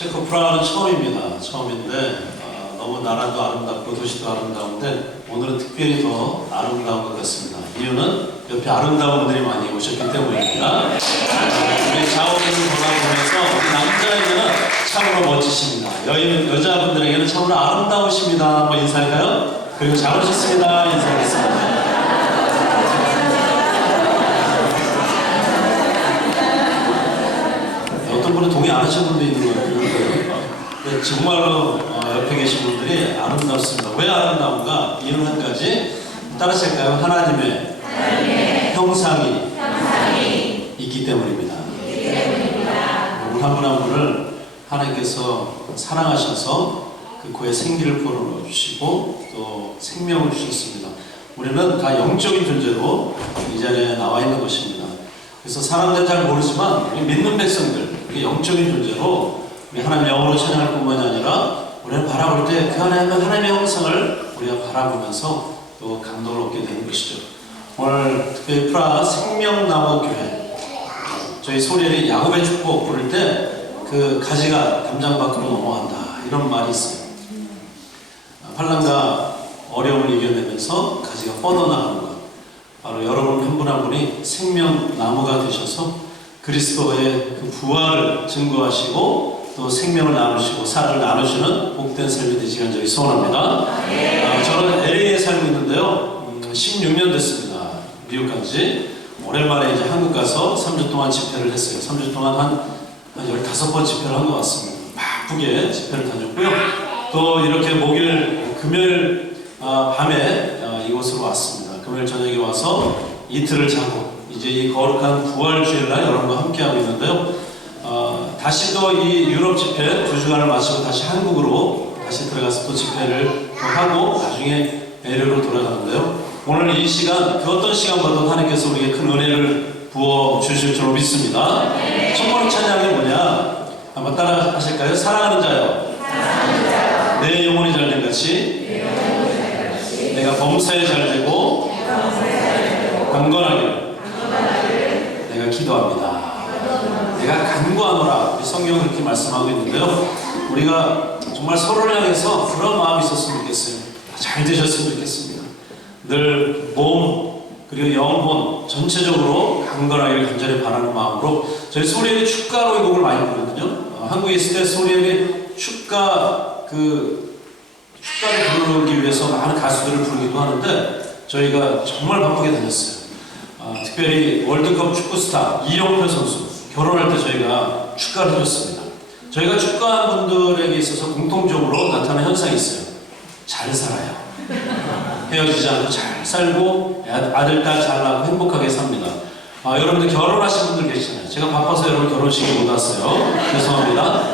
체코 프라하는 처음입니다. 처음인데 너무 나라도 아름답고 도시도 아름다운데 오늘은 특별히 더 아름다운 것 같습니다. 이유는 옆에 아름다운 분들이 많이 오셨기 때문입니다. 우리 좌우를 돌아보면서 우리 남자에게는 참으로 멋지십니다. 여자분들에게는 참으로 아름다우십니다. 한번 인사할까요? 그리고 잘 오셨습니다. 인사하겠습니다. 어떤 분은 동의 안 하신 분도 있는 것 같아요. 네, 정말로 옆에 계신 분들이 아름답습니다. 왜 아름다운가? 이유는 한 가지 따라하실까요? 하나님의 형상이 있기 때문입니다. 우리 한 분 한 분을 하나님께서 사랑하셔서 그 코에 생기를 불어넣어 주시고 또 생명을 주셨습니다. 우리는 다 영적인 존재로 이 자리에 나와 있는 것입니다. 그래서 사람들은 잘 모르지만 우리 믿는 백성들, 영적인 존재로 우리 하나님 영으로 찬양할 뿐만이 아니라 우리는 바라볼 때 그 안에 있는 하나님의 형상을 우리가 바라보면서 또 감동을 얻게 되는 것이죠. 오늘 특별히 프라하 생명나무 교회 저희 소리엘이 야곱의 축복 부를 때 그 가지가 담장 밖으로 넘어간다 이런 말이 있어요. 환난과 어려움을 이겨내면서 가지가 뻗어나가는 것, 바로 여러분 한 분 한 분이 생명나무가 되셔서 그리스도의 그 부활을 증거하시고 또 생명을 나누시고 살을 나누시는 복된 삶이 되시길 간절히 소원합니다. 저는 LA에 살고 있는데요. 16년 됐습니다. 미국 간 지. 오랜만에 이제 한국 가서 3주 동안 집회를 했어요. 3주 동안 한 15번 집회를 한 것 같습니다. 바쁘게 집회를 다녔고요. 또 이렇게 목요일, 금요일 밤에 이곳으로 왔습니다. 금요일 저녁에 와서 이틀을 자고 이제 이 거룩한 부활주일날 여러분과 함께하고 있는데요. 다시 또 이 유럽 집회 2주간을 마치고 다시 한국으로 다시 들어가서 또 집회를 또 하고 나중에 LA로 돌아가는데요. 오늘 이 시간 그 어떤 시간보다도 하나님께서 우리에게 큰 은혜를 부어 주실 줄 믿습니다. 첫 번째 찬양이 뭐냐? 한번 따라 하실까요? 사랑하는 자여, 내 영혼이 잘된 같이 내가 범사에 잘되고 강건하기를 내가 기도합니다. 내가 간구하노라. 우리 성경은 그렇게 말씀하고 있는데요. 우리가 정말 서로를 향해서 그런 마음이 있었으면 좋겠어요. 잘 되셨으면 좋겠습니다. 늘 몸 그리고 영혼 전체적으로 강건하기를 간절히 바라는 마음으로 저희 소리엘이 축가로 이 곡을 많이 부르거든요. 한국에 있을 때 소리엘이 축가를 부르기 위해서 많은 가수들을 부르기도 하는데 저희가 정말 바쁘게 다녔어요. 특별히 월드컵 축구 스타 이영표 선수 결혼할 때 저희가 축가를 해줬습니다. 저희가 축가한 분들에게 있어서 공통적으로 나타나는 현상이 있어요. 잘 살아요. 헤어지지 않고 잘 살고 아들, 딸 잘 낳고 행복하게 삽니다. 여러분들 결혼하신 분들 계시잖아요. 제가 바빠서 여러분 결혼식에 못 왔어요. 죄송합니다.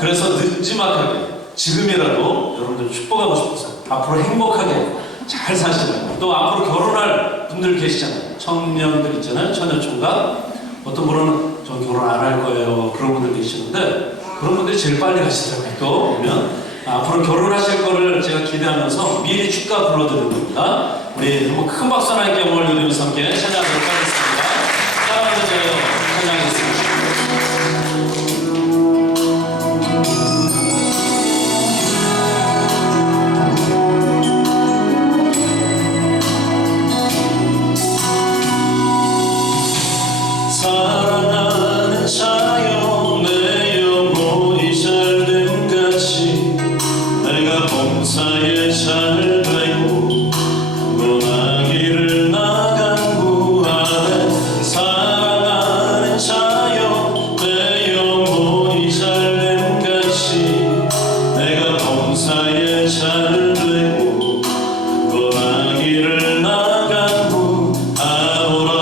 그래서 늦지막하게 지금이라도 여러분들 축복하고 싶어서 앞으로 행복하게 잘 사시고 또 앞으로 결혼할 분들 계시잖아요. 청년들 있잖아요. 처녀총각. 어떤 분은 전 결혼 안 할 거예요. 그런 분들 계시는데 그런 분들이 제일 빨리 가시더라고요. 또 보면 앞으로 결혼하실 거를 제가 기대하면서 미리 축가 불러드리는 겁니다. 우리 한번 큰 박수 하나님께 영광을 드리면서 함께 찬양하도록 하겠습니다. 사랑하는 자여 찬양하겠습니다. 사랑하는 자여 내 영혼이 잘된 같이 내가 범사에 잘되고 강건하기를 나 간구하네. 사랑하는 자여 내 영혼이 잘된 같이 내가 범사에 잘되고 강건하기를 나 간구하노라.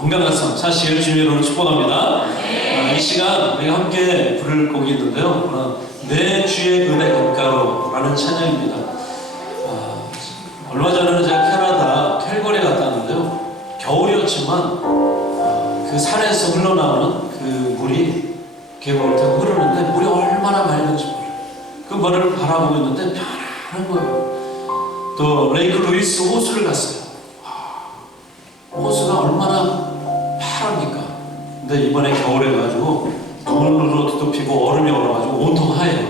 건강한 삶 사실 주님으로 축복합니다. 이 시간 우리가 함께 부를 곡이 있는데요. 내 주의 은혜 강가로라는 찬양입니다. 얼마 전에는 제가 캐나다 캘거리 갔다 왔는데요. 겨울이었지만 그 산에서 흘러나오는 그 물이 계곡을 타고 흐르는데 물이 얼마나 맑은지 몰라요. 그 물을 바라보고 있는데 편안한 거예요. 또 레이크 루이스 호수를 갔어요. 호수가 얼마나 파랍니까? 근데 이번에 겨울에 가지고 눈으로 뒤덮이고 얼음이 얼어가지고 온통 하얘요.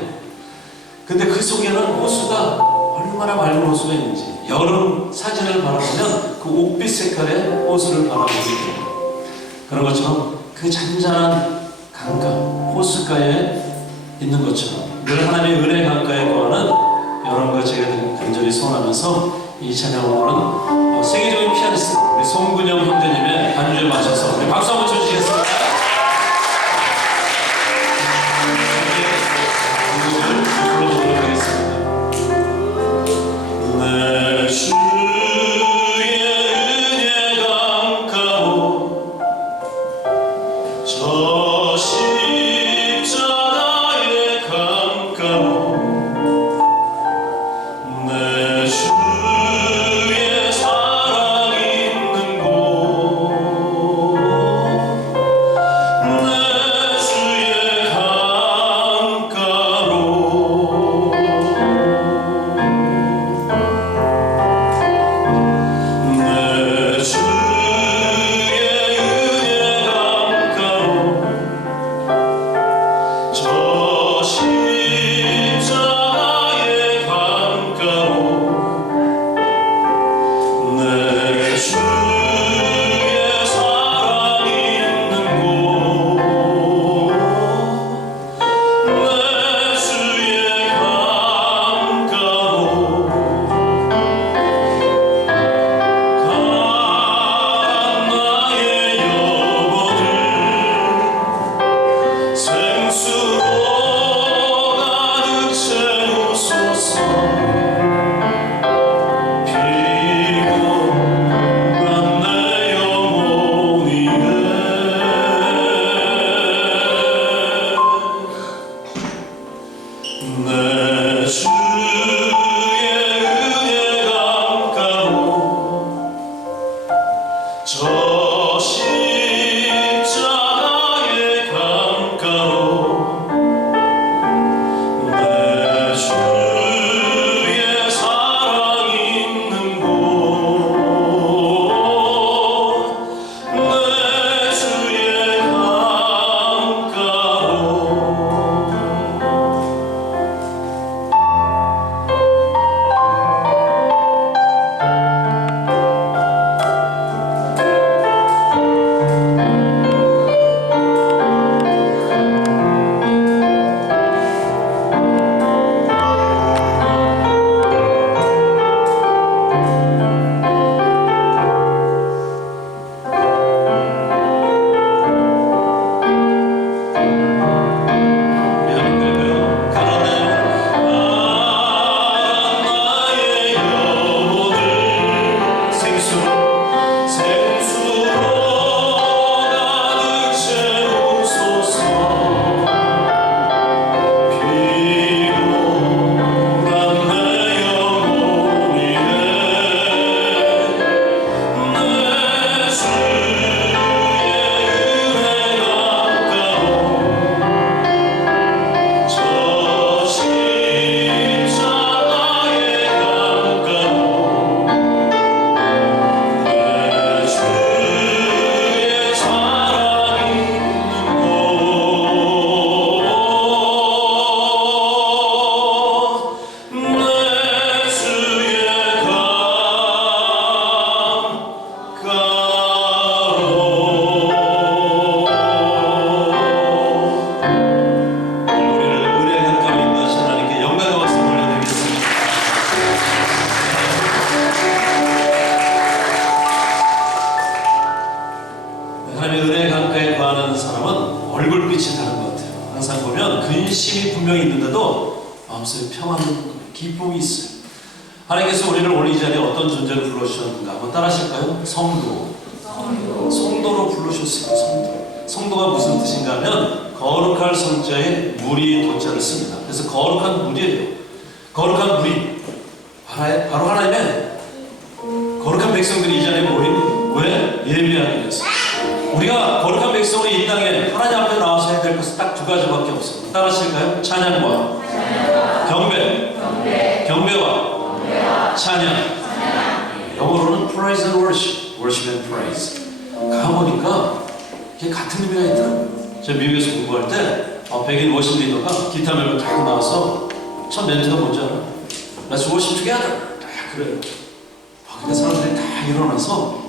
근데 그 속에는 호수가 얼마나 맑은 호수가 있는지 여름 사진을 바라보면 그 옥빛 색깔의 호수를 바라보게 돼요. 그런 것처럼 그 잔잔한 강가, 호수가에 있는 것처럼 늘 하나님의 은혜 강가에 거하는 여러분과 제가 간절히 소원하면서 이 찬양으로는 세계적인 피아니스트 우리 송근영 형제님의 반주에 맞춰서 우리 박수 한번 쳐주시겠습니다. 불러보도록 하겠습니다. 내 주의 은혜 강가로 저 십자가의 강가로 내 주의 사랑 있는 곳 내 주의 강가로 내 주의 은혜 강가로 저 십자가의 강가로 내 주의 사랑 있는 곳 내 주의 강가로 간 나의 영혼을 생수로 가득 채우소서. 피곤한 내 영혼이네 내 주의 은혜 강가로 저 십자가의 강가로 내 주의 사랑 있는 곳 내 주의 얼굴빛이 다른 것 같아요. 항상 보면 근심이 분명히 있는데도 마음속에 평안한 기쁨이 있어요. 하나님께서 우리를 오늘 이 자리에 어떤 존재로 불러주셨는가 한번 따라하실까요? 성도. 성도로 있어요. 성도. 성도가 무슨 뜻인가 하면 거룩할 성자에 물이 도자를 씁니다. 그래서 거룩한 물이에요. 거룩한 물이 바로 하나님의 거룩한 백성들이 이 자리에 모인 왜? 예배하기 위해서. 우리가 거룩한 백성으로 이 땅에 하나님 앞에 나와서 해야 될 것은 딱 두 가지밖에 없어요. 따라하실까요? 찬양과 경배와 찬양. 영어로는 praise and worship and praise. 가보니까 이게 같은 의미가 있더라고요. 제가 미국에서 공부할 때 백인 워십 리더가 기타 메고 딱 나와서 첫 멘트가 뭔지 알아요? Let's worship together. 딱 그래요. 그러니까 사람들이 다 일어나서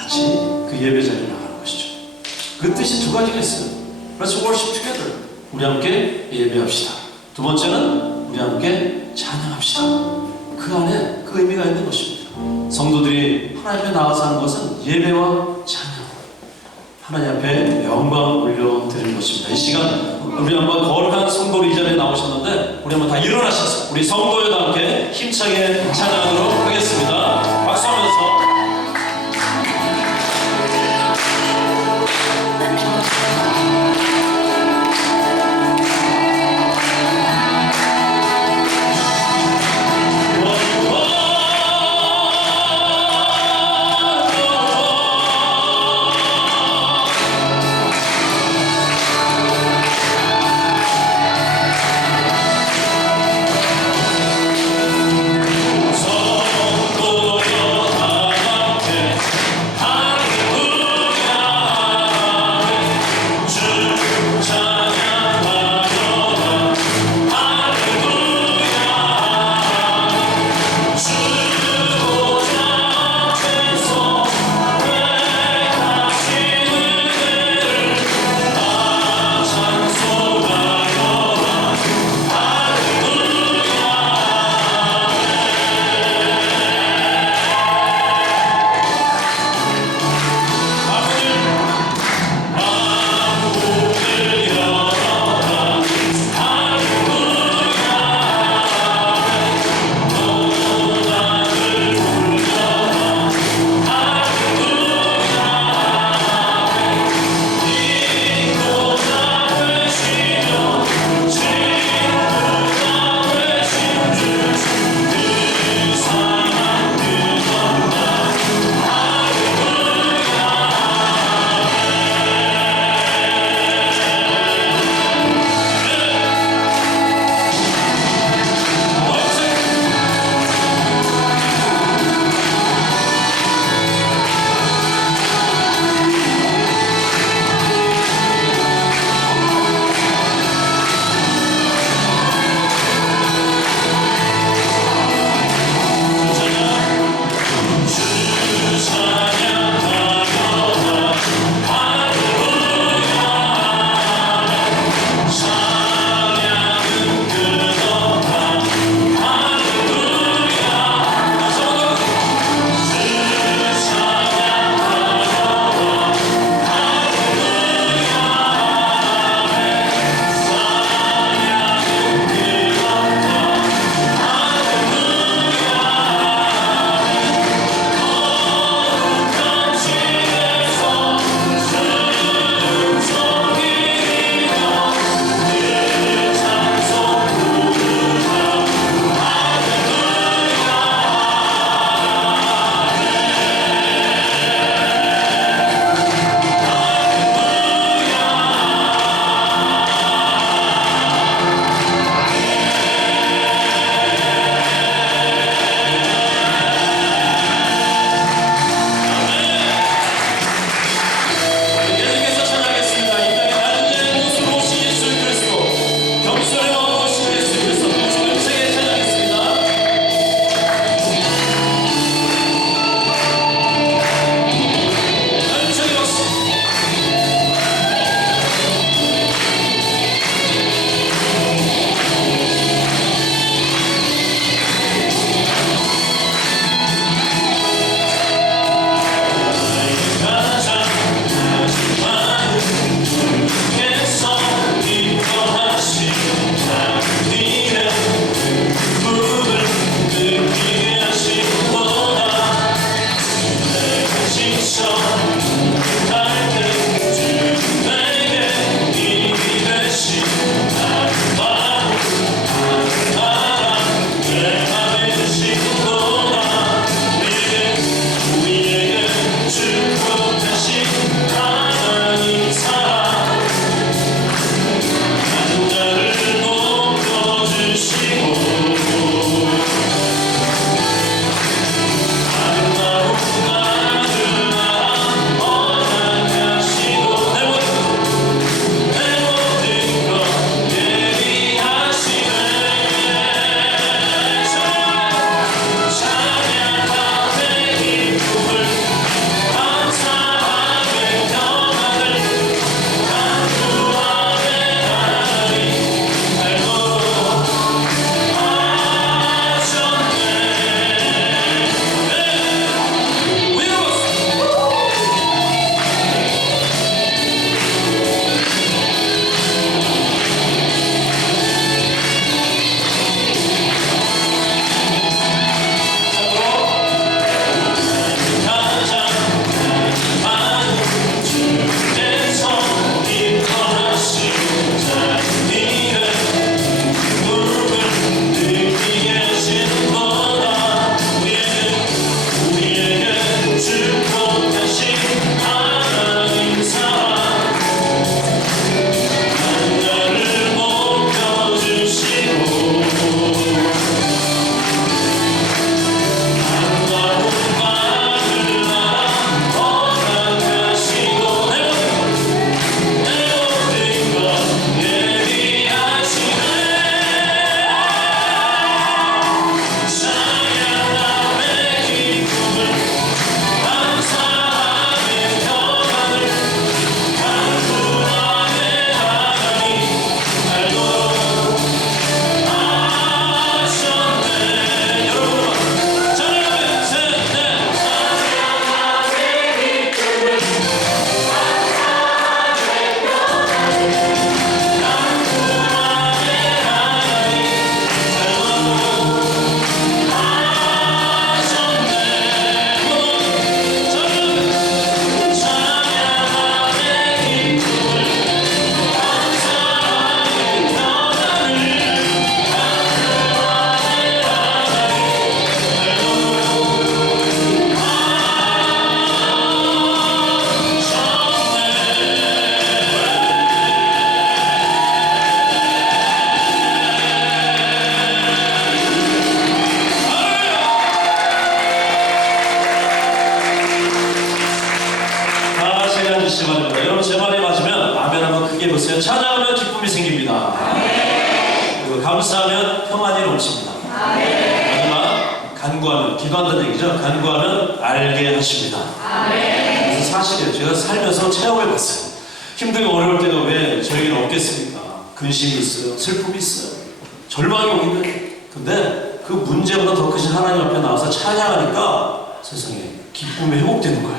같이 그 예배 자리에 나가는 것이죠. 그 뜻이 두 가지가 있어요. Let's worship together. 우리 함께 예배합시다. 두 번째는 우리 함께 찬양합시다. 그 안에 그 의미가 있는 것입니다. 성도들이 하나님 앞에 나와서 하는 것은 예배와 찬양, 하나님 앞에 영광 올려드리는 것입니다. 이 시간 우리 한번 거룩한 성도로 이 자리에 나오셨는데 우리 한번 다 일어나셔서 우리 성도여도 함께 힘차게 찬양하도록 하겠습니다. 박수하면서 성도여 그렇습니다. 여러분 제 말에 맞으면 아멘 한번 크게 해보세요. 찬양하면 기쁨이 생깁니다. 그리고 감사하면 평안이 넘칩니다. 마지막 간구하면, 기도한다는 얘기죠. 간구하면 알게 하십니다. 그래서 사실이에요. 제가 살면서 체험해봤어요. 힘들고 어려울 때가 왜 저에게는 없겠습니까? 근심이 있어요. 슬픔이 있어요. 절망이 오기도 해요. 근데 그 문제보다 더 크신 하나님 앞에 나와서 찬양하니까 세상에 기쁨이 회복되는 거예요.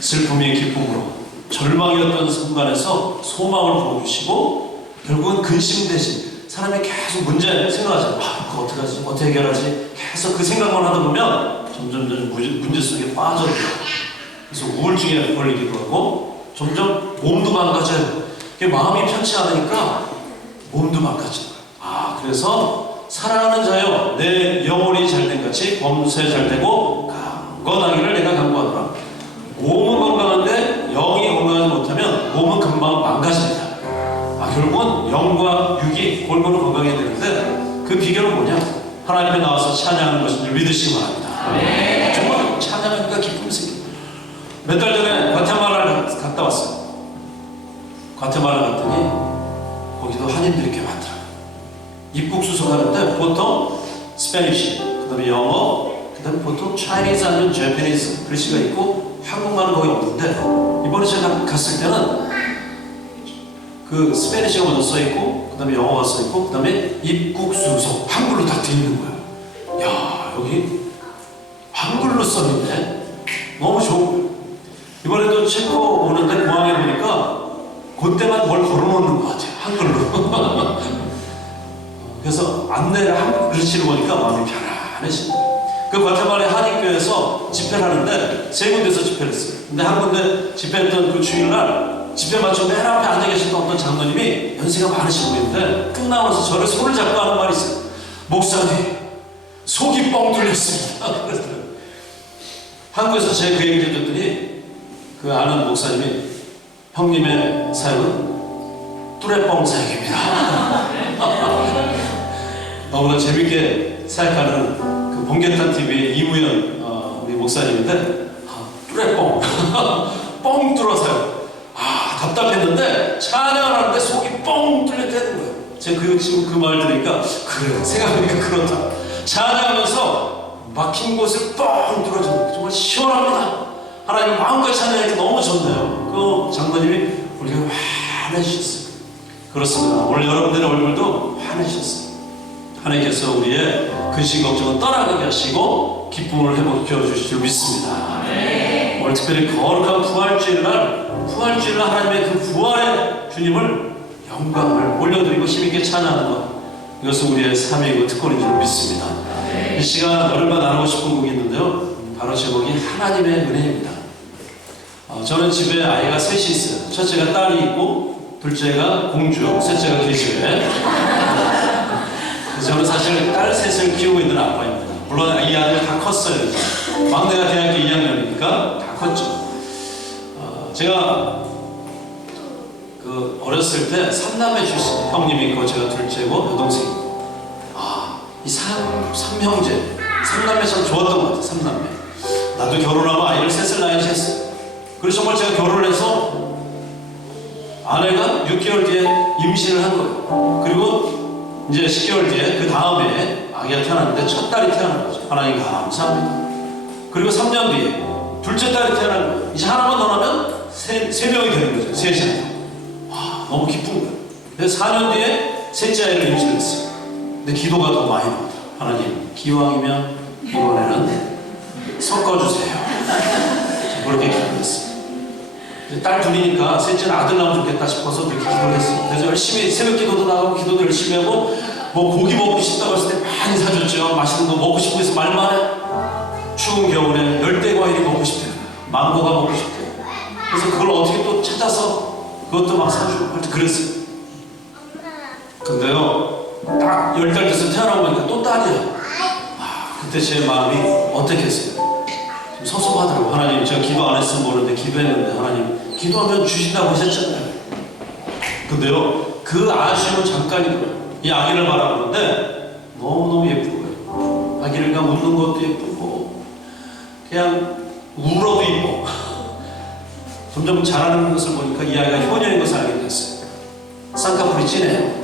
슬픔이 기쁨으로, 절망이었던 순간에서 소망을 부어주시고, 결국은 근심 대신 사람이 계속 문제 생각하잖아요. 그거 어떡하지? 어떻게 해결하지? 계속 그 생각만 하다 보면 점점 문제 속에 빠져들어요. 그래서 우울증에 걸리기도 하고 점점 몸도 망가져요. 마음이 편치 않으니까 몸도 망가져요. 그래서 사랑하는 자여, 내 영혼이 잘된 같이 범사에 잘되고 강건하기를 내가 간구하노라. 몸은 건강한데 영이 건강하지 못하면 몸은 금방 망가집니다. 결국은 영과 육이 골고루 건강해야 되는데 그 비결은 뭐냐? 하나님 앞에 나와서 찬양하는 것인 줄 믿으시기 바랍니다. 정말 찬양하니까 기쁨이 생깁니다. 몇 달 전에 과테말라를 갔다 왔어요. 과테말라 갔더니 거기도 한인들이 꽤 많더라고요. 입국 수속하는데 보통 스페니쉬, 그 다음에 영어, 그 다음에 보통 차이니즈 아니면 제페니즈 글씨가 있고 한국말은 거의 없는데, 이번에 제가 갔을 때는 그 스페니쉬가 먼저 써있고 그 다음에 영어가 써있고 그 다음에 입국 수속 한글로 다 되어있는 거예요. 야, 여기 한글로 써있네. 너무 좋은 거예요. 이번에도 체코 오는데 공항에 보니까 그때만 뭘 걸어놓는 것 같아요. 한글로. 그래서 안내를 한글 글씨로 보니까 마음이 편안해집니다. 그 과테말라 한인교회에서 집회를 하는데 세 군데서 집회를 했어요. 근데 한 군데 집회했던 그 주일날 집회 마치고 맨 앞에 앉아 계셨던 어떤 장로님이 연세가 많으신 분인데 끝나면서 저를 손을 잡고 하는 말이 있어요. 목사님, 속이 뻥 뚫렸습니다. 한국에서 제가 그 얘기를 듣더니 그 아는 목사님이 형님의 사역은 뚜레뻥 사역입니다. 너무나 재밌게 사역하는 그 번개탄 TV의 이무현 우리 목사님인데 뚜레뻥 뻥 뚫어서요. 답답했는데 찬양을 하는데 속이 뻥 뚫렸다는 거예요. 제가 지금 그 말 들으니까 그래, 생각해보니까 그렇다. 찬양하면서 막힌 곳을 뻥 뚫어주는 거예요. 정말 시원합니다. 하나님 마음껏 찬양하니까 너무 좋네요. 그 장로님이 우리가 환해지셨어요. 그렇습니다. 오늘 여러분들의 얼굴도 환해지셨어요. 하나님께서 우리의 근심 걱정은 떠나가게 하시고 기쁨을 회복시켜 주실 줄 믿습니다. 오늘 특별히 거룩한 부활주일날 하나님의 그 부활의 주님을 영광을 올려드리고 힘있게 찬양하는 것, 이것은 우리의 삶이고 특권인 줄 믿습니다. 이 시간 여러분과 나누고 싶은 곡이 있는데요, 바로 제목이 하나님의 은혜입니다. 저는 집에 아이가 셋이 있어요. 첫째가 딸이 있고, 둘째가 공주, 셋째가 계집애. 저는 사실 딸 셋을 키우고 있는 아빠입니다. 물론 이 아들 다 컸어요. 이제. 막내가 대학교 2학년이니까 다 컸죠. 제가 그 어렸을 때 3남매 출신, 형님이 있고 제가 둘째고 여동생이 있고, 이 삼형제, 3남매 참 좋았던 것 같아요. 3남매. 나도 결혼하면 아이를 셋을 낳아야지 했어요. 그래서 정말 제가 결혼을 해서 아내가 6개월 뒤에 임신을 한 거예요. 그리고 이제 10개월 뒤에 그 다음에 아기가 태어났는데 첫 딸이 태어난 거죠. 하나님 감사합니다. 그리고 3년 뒤에 둘째 딸이 태어난 거예요. 이제 하나만 더 나면 세 명이 되는 거죠. 셋이. 너무 기쁜 거예요. 그래서 4년 뒤에 셋째 아이를 임신했어요. 근데 기도가 더 많이 나오더라고요. 하나님, 기왕이면 이번에는 섞어주세요. 그렇게 기도했어요. 딸 둘이니까 셋째는 아들 나오면 좋겠다 싶어서 그렇게 기도를 했어요. 그래서 열심히 새벽 기도도 나가고 기도도 열심히 하고, 뭐 고기 먹고 싶다고 했을 때 많이 사줬죠. 맛있는 거 먹고 싶고 해서 말만 해. 추운 겨울에 열대 과일이 먹고 싶대요. 망고가 먹고 싶대요. 그래서 그걸 어떻게 또 찾아서 그것도 막 사주고 그랬어요. 근데요, 딱 10달 돼서 태어나고 보니까 또 딸이에요. 그때 제 마음이 어떻겠어요? 좀 섭섭하더라고요. 하나님, 제가 기도 안 했으면 모르는데 기도했는데 하나님, 기도하면 주신다고 하셨잖아요. 근데요, 그 아쉬움은 잠깐이고요. 이 아기를 바라보는데 너무너무 예쁜 거예요. 아기를 그냥 웃는 것도 예쁘고 그냥 울어도 예뻐. 점점 자라는 것을 보니까 이 아이가 효녀인 것을 알게 됐어요. 쌍꺼풀이 진해요.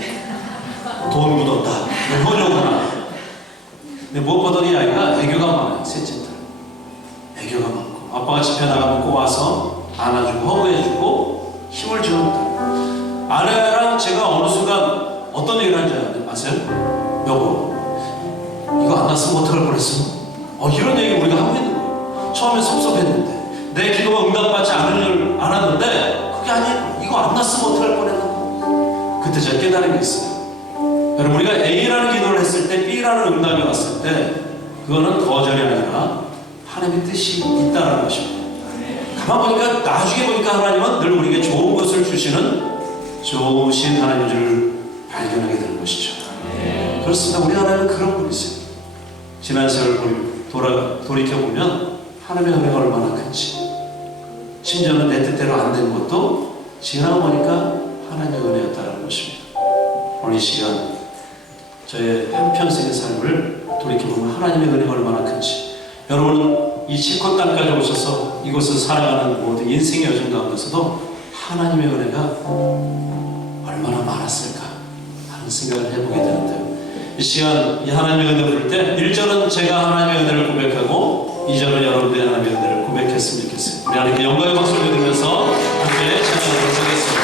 돈 묻었다. 효녀구나. 근데 무엇보다 이 아이가 애교가 많아요. 셋째 딸. 애교가 많고 아빠가 집에 나가면 꼭 와서 안아주고 허브해주고 힘을 주는 딸. 아내랑 제가 어느 순간 어떤 얘기를 한지 아세요? 여보, 이거 안 났으면 어떡할 뻔했어? 이런 얘기 우리가 하고 있는 거예요. 처음에 섭섭했는데 내 기도가 응답받지 않았는데 그게 아니에요. 이거 안 났으면 어떡할 뻔했나? 그때 제가 깨달은 게 있어요. 여러분, 우리가 A라는 기도를 했을 때 B라는 응답이 왔을 때 그거는 거절이 아니라 하나님의 뜻이 있다는 것입니다. 가만 보니까 나중에 보니까 하나님은 늘 우리에게 좋은 것을 주시는 좋으신 하나님인 줄 발견하게 되는 것이죠. 그렇습니다. 우리 하나님은 그런 분이세요. 지난 세월 돌이켜보면 하나님의 은혜가 얼마나 큰지, 심지어는 내 뜻대로 안 된 것도 지나고 보니까 하나님의 은혜였다는 것입니다. 오늘 이 시간 저의 한평생의 삶을 돌이켜보면 하나님의 은혜가 얼마나 큰지, 여러분은 이 치코 땅까지 오셔서 이곳을 살아가는 모든 인생의 여정 가운데서도 하나님의 은혜가 얼마나 많았을까 하는 생각을 해보게 되는데요. 이 시간 이 하나님의 은혜 부를 때 1절은 제가 하나님의 은혜를 고백하고 2절은 여러분들이 하나님의 은혜를 고백했으면 좋겠어요. 우리 하나님께 영광의 박수를 드리면서 함께 찬양하도록 하겠습니다.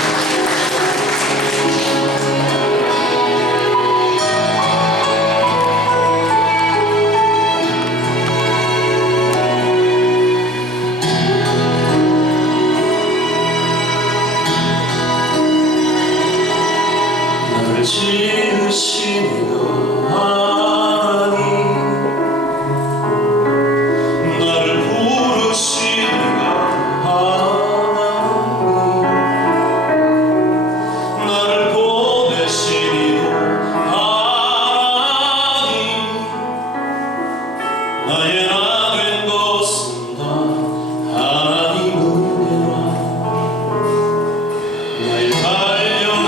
지으신 하나님, 나를 부르신 하나님, 나를 보내신 하나님, 나의 나 된 것은 다 하나님 은혜라. 나의 달려갈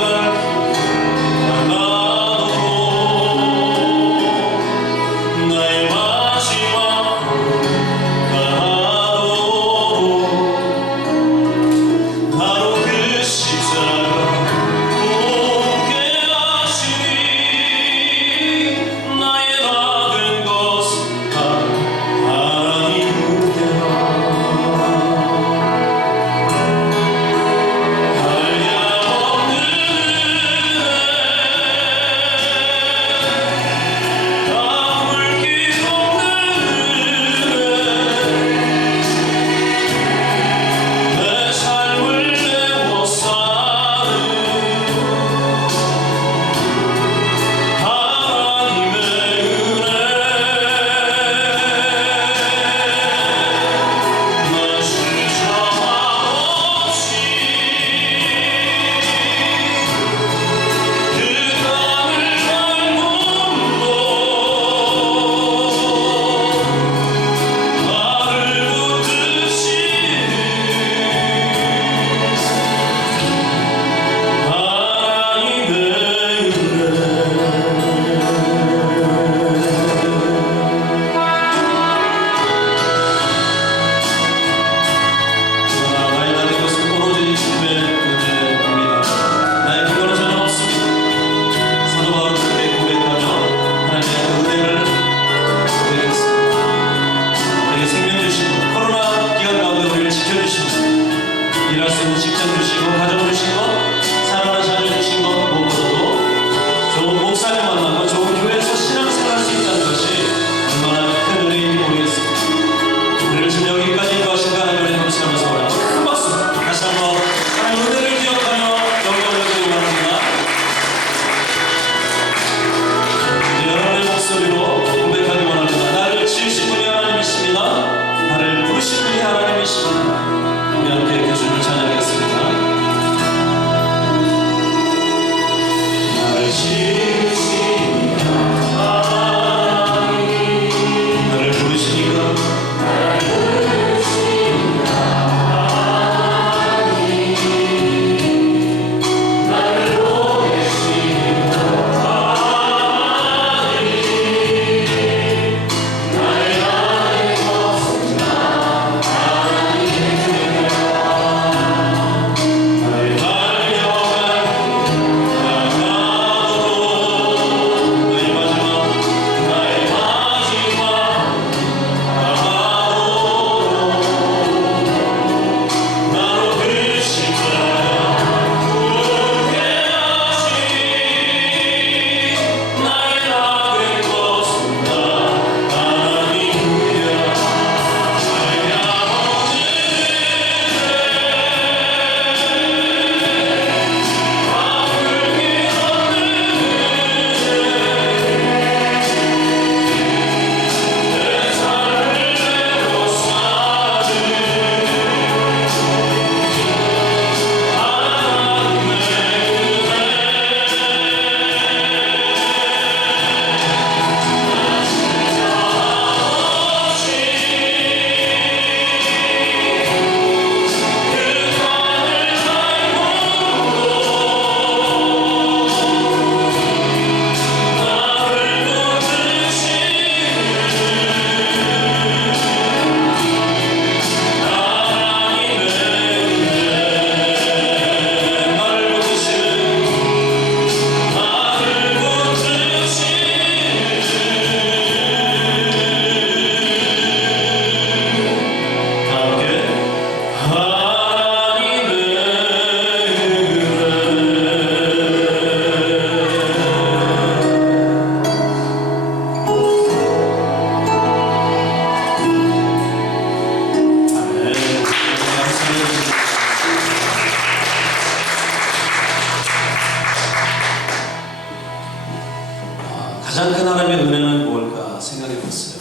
가장 큰 하나님의 은혜는 뭘까 생각해 봤어요.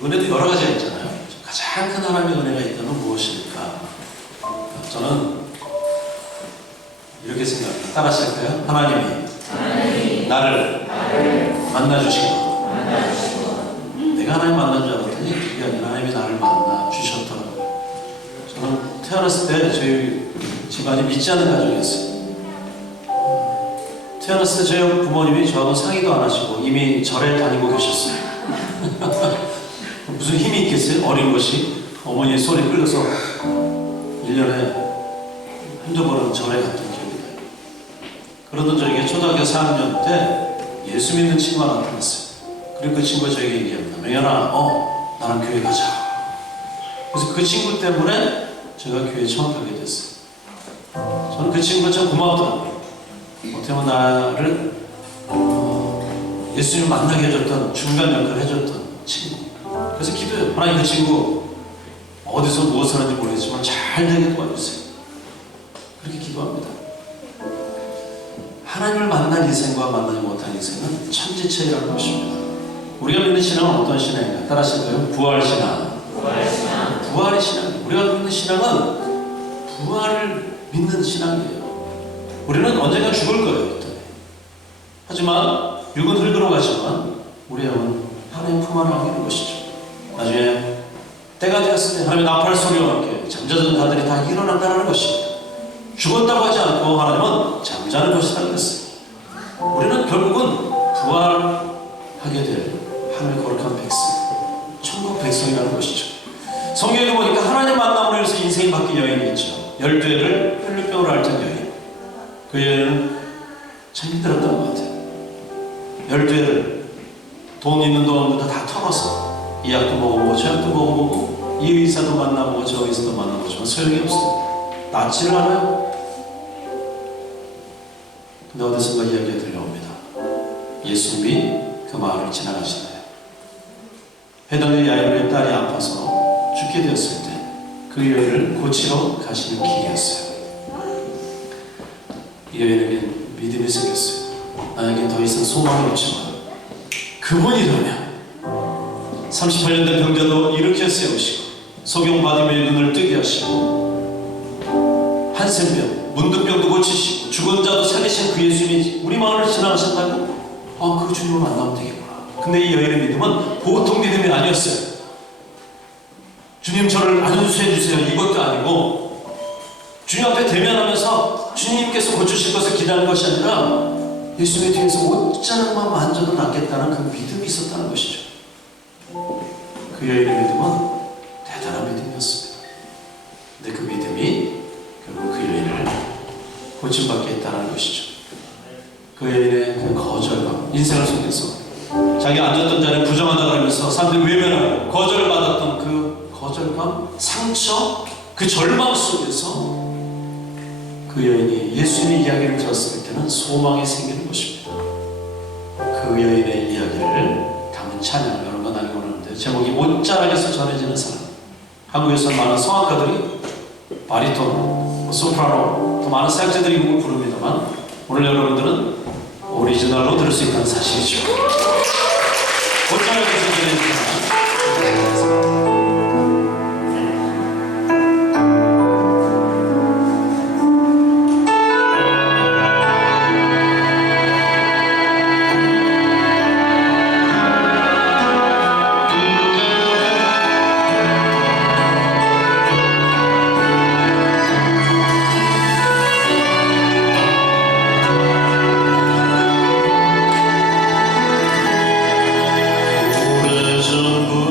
은혜도 여러 가지가 있잖아요. 가장 큰 하나님의 은혜가 있다면 무엇일까? 저는 이렇게 생각합니다. 따라 시작해요. 하나님이 나를 만나주시고 내가 하나님 만난 줄 알았더니 그게 아니라 하나님이 나를 만나 주셨더라고요. 저는 태어났을 때 저희 집안이 믿지 않는 가정이었어요. 태어났을 때 저희 부모님이 저하고 상의도 안 하시고 이미 절에 다니고 계셨어요. 무슨 힘이 있겠어요? 어린 것이 어머니의 손에 끌려서 1년에 한두 번은 절에 갔던 기억이 나요. 그러던 저에게 초등학교 4학년 때 예수 믿는 친구가 나타났어요. 그리고 그 친구가 저에게 얘기합니다. 명현아, 나랑 교회 가자. 그래서 그 친구 때문에 제가 교회에 처음 가게 됐어요. 저는 그 친구가 참 고마웠더라고요. 어떻게 보면 나를 예수님을 만나게 해줬던, 중간 역할을 해줬던 친구. 그래서 기도해요. 하나님, 그 친구 어디서 무엇을 하는지 모르겠지만 잘 되게 도와주세요. 그렇게 기도합니다. 하나님을 만난 인생과 만나지 못한 인생은 천지 차이라는 것입니다. 우리가 믿는 신앙은 어떤 신앙인가? 따라하실까요? 부활신앙. 부활의 신앙. 우리가 믿는 신앙은 부활을 믿는 신앙이에요. 우리는 언젠가 죽을 거예요. 하지만 육은 흙으로 가지만 우리 영은 하나님 품 안에 안기는 것이죠. 나중에 때가 되었을 때 하나님의 나팔 소리와 함께 잠자던 자들이 다 일어난다는 것입니다. 죽었다고 하지 않고 하나님은 잠자는 것이라고 그랬어요. 우리는 결국은 부활하게 될 하나님의 거룩한 백성, 천국 백성이라는 것이죠. 성경에 보니까 하나님 만남으로 해서 인생이 바뀐 여인이 있죠. 12회를 혈류병으로 앓던 여인. 그 여인은 참 힘들었던 것 같아요. 12회를 돈 있는 동안부터 다 털어서 이 약도 먹어보고 저 약도 먹어보고 이 의사도 만나보고 저 의사도 만나보지만 소용이 없어요. 낫지를 않아요. 근데 어디선가 이야기가 들려옵니다. 예수님이 그 마을을 지나가시나요? 회당의 야이로의 딸이 아파서 죽게 되었을 때 그 여인을 고치러 가시는 길이었어요. 이 여인에게 믿음이 생겼어요. 나에게 더 이상 소망이 없지만 그분이라면 38년 된 병자도 일으켜 세우시고 소경 바디메의 눈을 뜨게 하시고 한센병, 문둥병도 고치시고 죽은 자도 살리신 그 예수님이 우리 마을을 지나가셨다고? 그 주님을 만나면 되겠구나. 근데 이 여인의 믿음은 보통 믿음이 아니었어요. 주님, 저를 안수해 주세요, 이것도 아니고 주님 앞에 대면하면서 주님께서 고치실 것을 기다리는 것이 아니라 예수님의 뒤에서 옷자락만 만져도 낫겠다는 그 믿음이 있었다는 것이죠. 그 여인의 믿음은 대단한 믿음이었습니다. 근데 그 믿음이 결국 그 여인을 고침받게 했다는 것이죠. 그 여인의 그 거절감, 인생을 속에서 자기 앉았던 자리에 부정하다 그러면서 사람들이 외면하고 거절받았던 그 거절감, 상처, 그 절망 속에서 그 여인이 예수님의 이야기를 들었을 때는 소망이 생기는 것입니다. 그 여인의 이야기를 담은 찬양 여러분과 나누고 있는데 제목이 옷자락에서 전해지는 사랑. 한국에서 많은 성악가들이 바리톤, 소프라노, 또 많은 사역자들이 이 곡을 부릅니다만 오늘 여러분들은 오리지널로 들을 수 있다는 사실이죠. 옷자락에서 전해지는 사랑. 오래전부터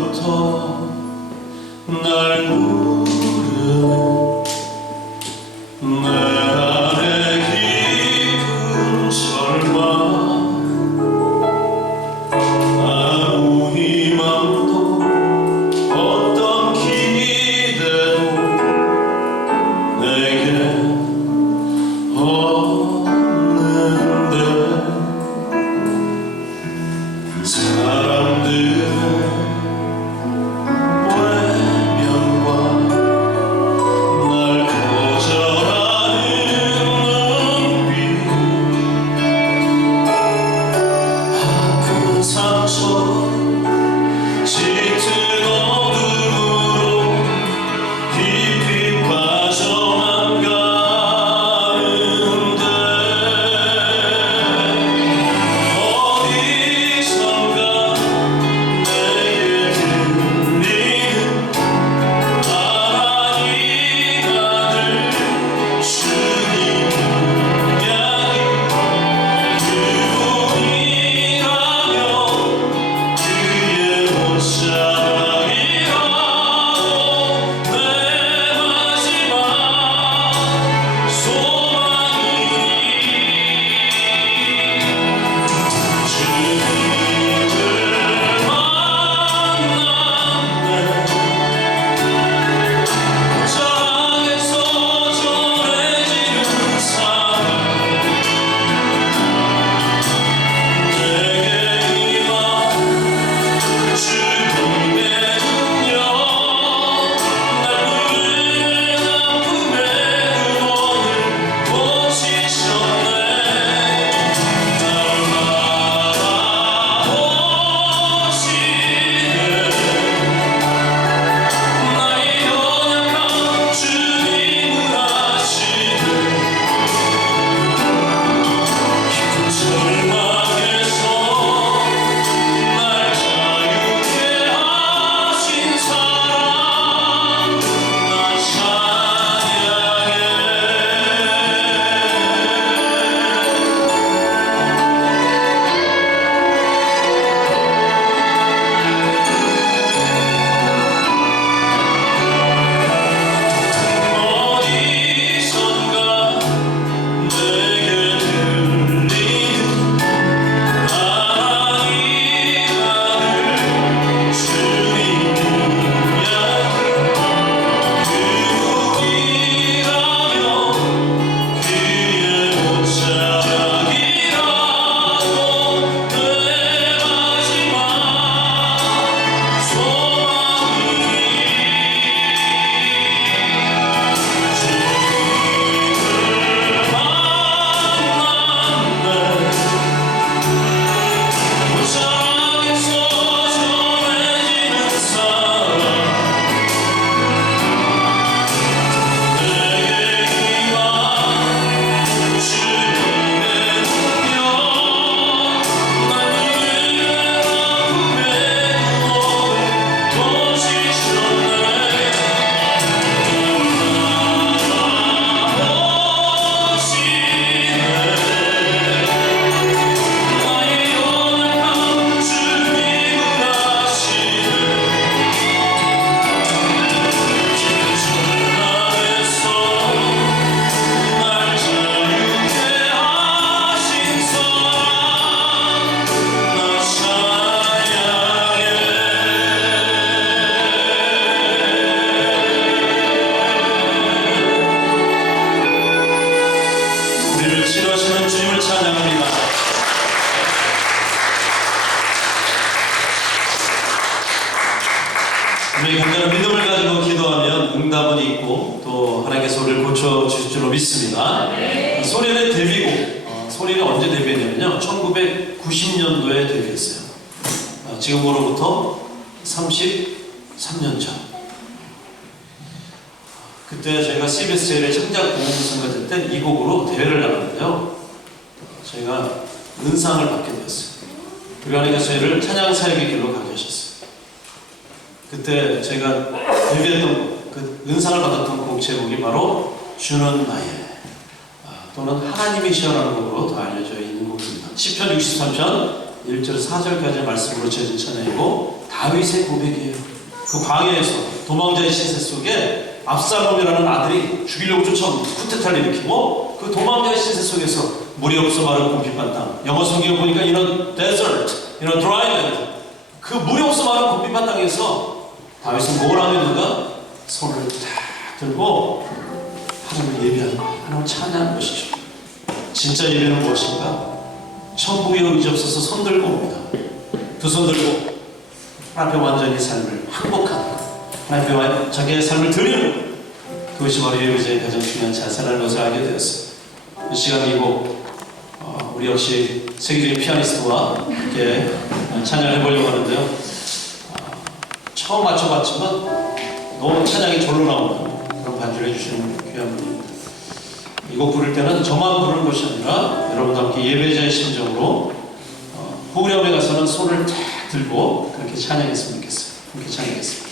믿습니다. 소리는 데뷔곡. 소리는 언제 데뷔했냐면요. 1990년도에 데뷔했어요. 지금으로부터 33년 전. 그때 저희가 CBS 제일의 창작 공연수상가 될 때 이 곡으로 대회를 나갔는데요. 저희가 은상을 받게 되었어요. 그리고 하나님께서 저희를 찬양 사역의 길로 가게 하셨어요. 그때 저희가 데뷔했던 그 은상을 받았던 곡 제목이 바로 주는 나의 또는 하나님이시여라는 곡으로 더 알려져 있는 곡입니다. 시편 63편 1절 4절까지의 말씀으로 지어진 찬양이고 다윗의 고백이에요. 그 광야에서 도망자의 신세 속에 압살롬이라는 아들이 죽이려고 쫓아온 쿠데타를 일으키고 그 도망자의 신세 속에서 물이 없어 마른 곰핍한 땅, 영어 성경을 보니까 이런 desert, 이런 dry land, 그 물이 없어 마른 곰핍한 땅에서 다윗은 뭘 하고 있는가? 손을 딱 들고 하나님을 예배하는 거예요. 하나님을 찬양하는 것이죠. 진짜 예배는 무엇인가? 천국에 의지없어서 손 들고 옵니다. 두 손 들고 하나님 앞에 완전히 삶을 항복하는 것, 하나님 앞에 자기의 삶을 드리는 것, 그것이 바로 예배자의 가장 중요한 자세라는 것을 알게 되었어요. 이 시간 이곡 우리 역시 세계적인 피아니스트와 함께 찬양을 해보려고 하는데요. 처음 맞춰봤지만 너무 찬양이 절로 나오는 그런 반주를 해주시는 귀한 분입니다. 이 곡 부를 때는 저만 부르는 것이 아니라 여러분과 함께 예배자의 심정으로 후렴에 가서는 손을 탁 들고 그렇게 찬양했으면 좋겠어요. 함께 찬양했습니다.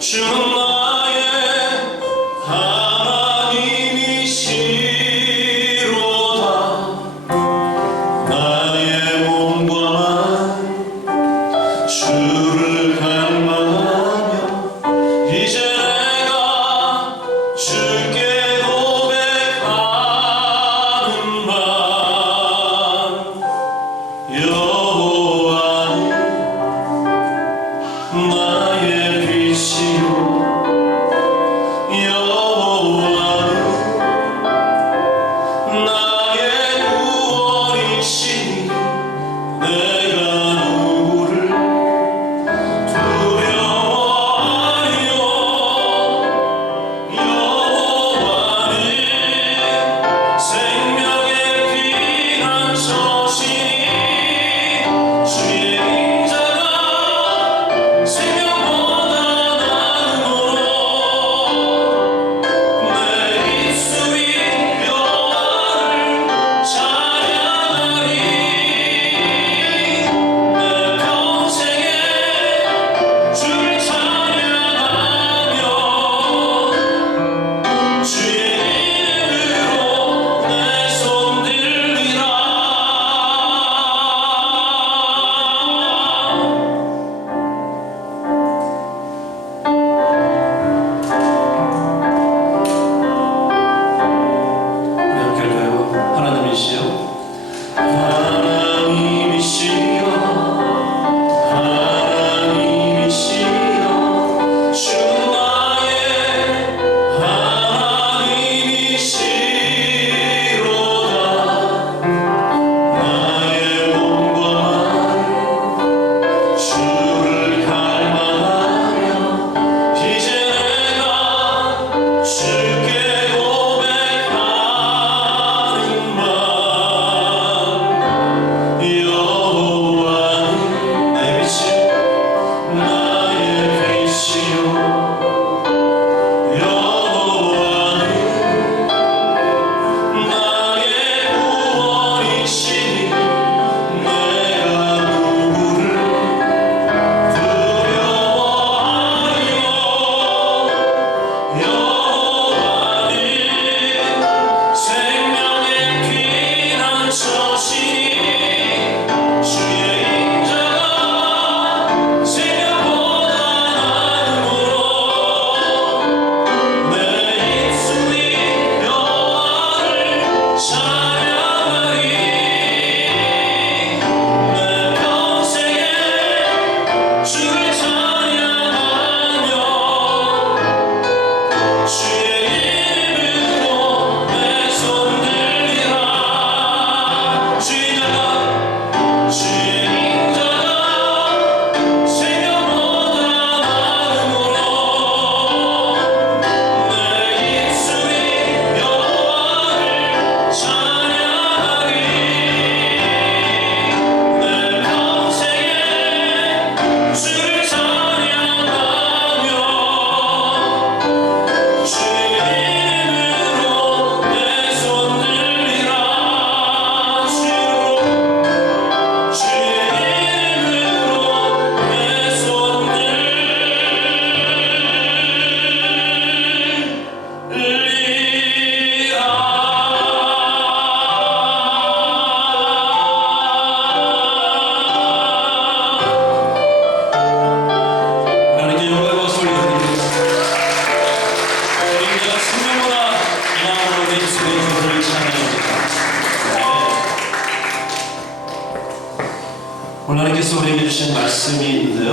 주는 나의 하나님이시로다. 나의 몸과 맘 주를 갈망하며 이제 내가 주께 고백하는 바 여호와는 나의 빛이요 생명보다 나은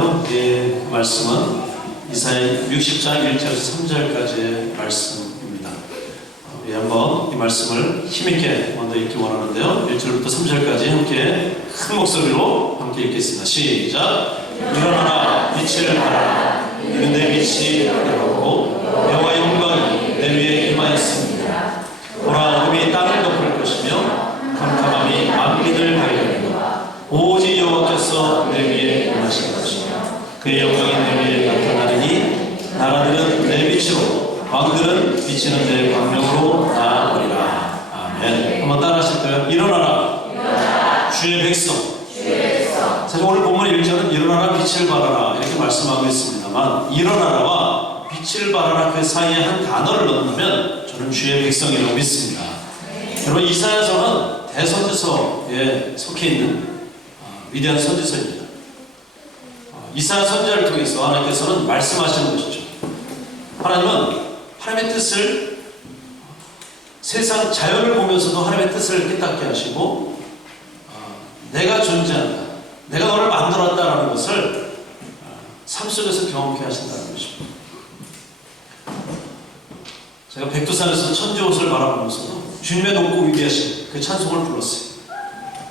있는데요. 그 말씀은 이사야 60장 1절에서 3절까지의 말씀입니다. 우리 한번 이 말씀을 힘있게 먼저 읽기 원하는데요. 1절부터 3절까지 함께 큰 목소리로 함께 읽겠습니다. 시작! 일어나라, 빛을 발하라. 이는 내 빛이 일어나고 여호와의 영광이 내 위에 임하였습니다. 보라, 어둠이 땅을 덮을 것이며 캄캄함이 만민을 가리리라. 오직 여호와께서 내 위에 임하실 것이며 그의 영광이 내 위에 나타나리니 나라들은 내 빛으로 왕들은 비치는 내 광명으로 나아오리라. 아멘. 한번 따라 하실까요? 일어나라, 주의 백성. 사실 오늘 본문 1절은 일어나라, 빛을 발하라 이렇게 말씀하고 있습니다만, 일어나라와 빛을 발하라 그 사이에 한 단어를 넣는다면 저는 주의 백성이라고 믿습니다. 여러분, 이사야서는 대선지서에 속해 있는 위대한 선지서입니다. 이사야 선지자를 통해서 하나님께서는 말씀하시는 것이죠. 하나님은 하나님의 뜻을, 세상 자연을 보면서도 하나님의 뜻을 깨닫게 하시고, 내가 존재한다, 내가 너를 만들었다라는 것을 삶 속에서 경험케 하신다는 것입니다. 제가 백두산에서 천지옷을 바라보면서도 주님의 높고 위대하신 그 찬송을 불렀어요.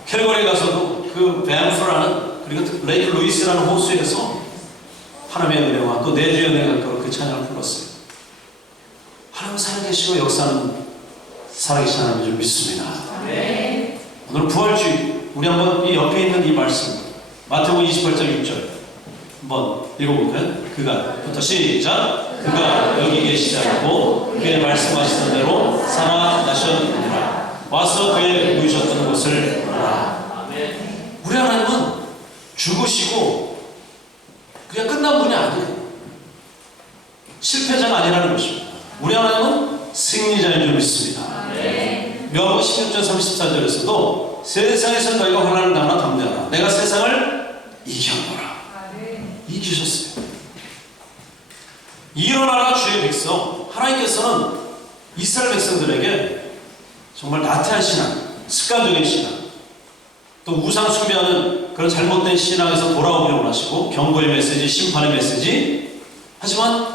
캘거리에 가서도 그 밴프라는, 그리고 레이크 루이스라는 호수에서 하나님의 은혜와 또 내주의 은혜가 가까워 그 찬양을 불렀어요. 하나님은 살아계시고 역사는 살아계신 하나님인 줄 믿습니다. 네. 오늘 부활주의, 우리 한번 이 옆에 있는 이 말씀 마태복음 28장 6절 한번 읽어볼까요? 그가부터 시작! 그가 여기 계시지 않고 그의 말씀하시는 대로 살아나셨느니라. 와서 그의 누우셨던 곳을 보라. 우리 하나님은 죽으시고 그냥 끝난 분이 아니에요. 실패자가 아니라는 것입니다. 우리 하나님은 승리자인 줄 믿습니다. 요한복음 16장 34절에서도 세상에서 너희가 환난을 당하나 담대하라. 내가 세상을 이겨노라. 이기셨어요. 일어나라, 주의 백성. 하나님께서는 이스라엘 백성들에게 정말 나태한 신앙, 습관적인 신앙, 또 우상 숭배하는 그런 잘못된 신앙에서 돌아오기를 원하시고, 경고의 메시지, 심판의 메시지, 하지만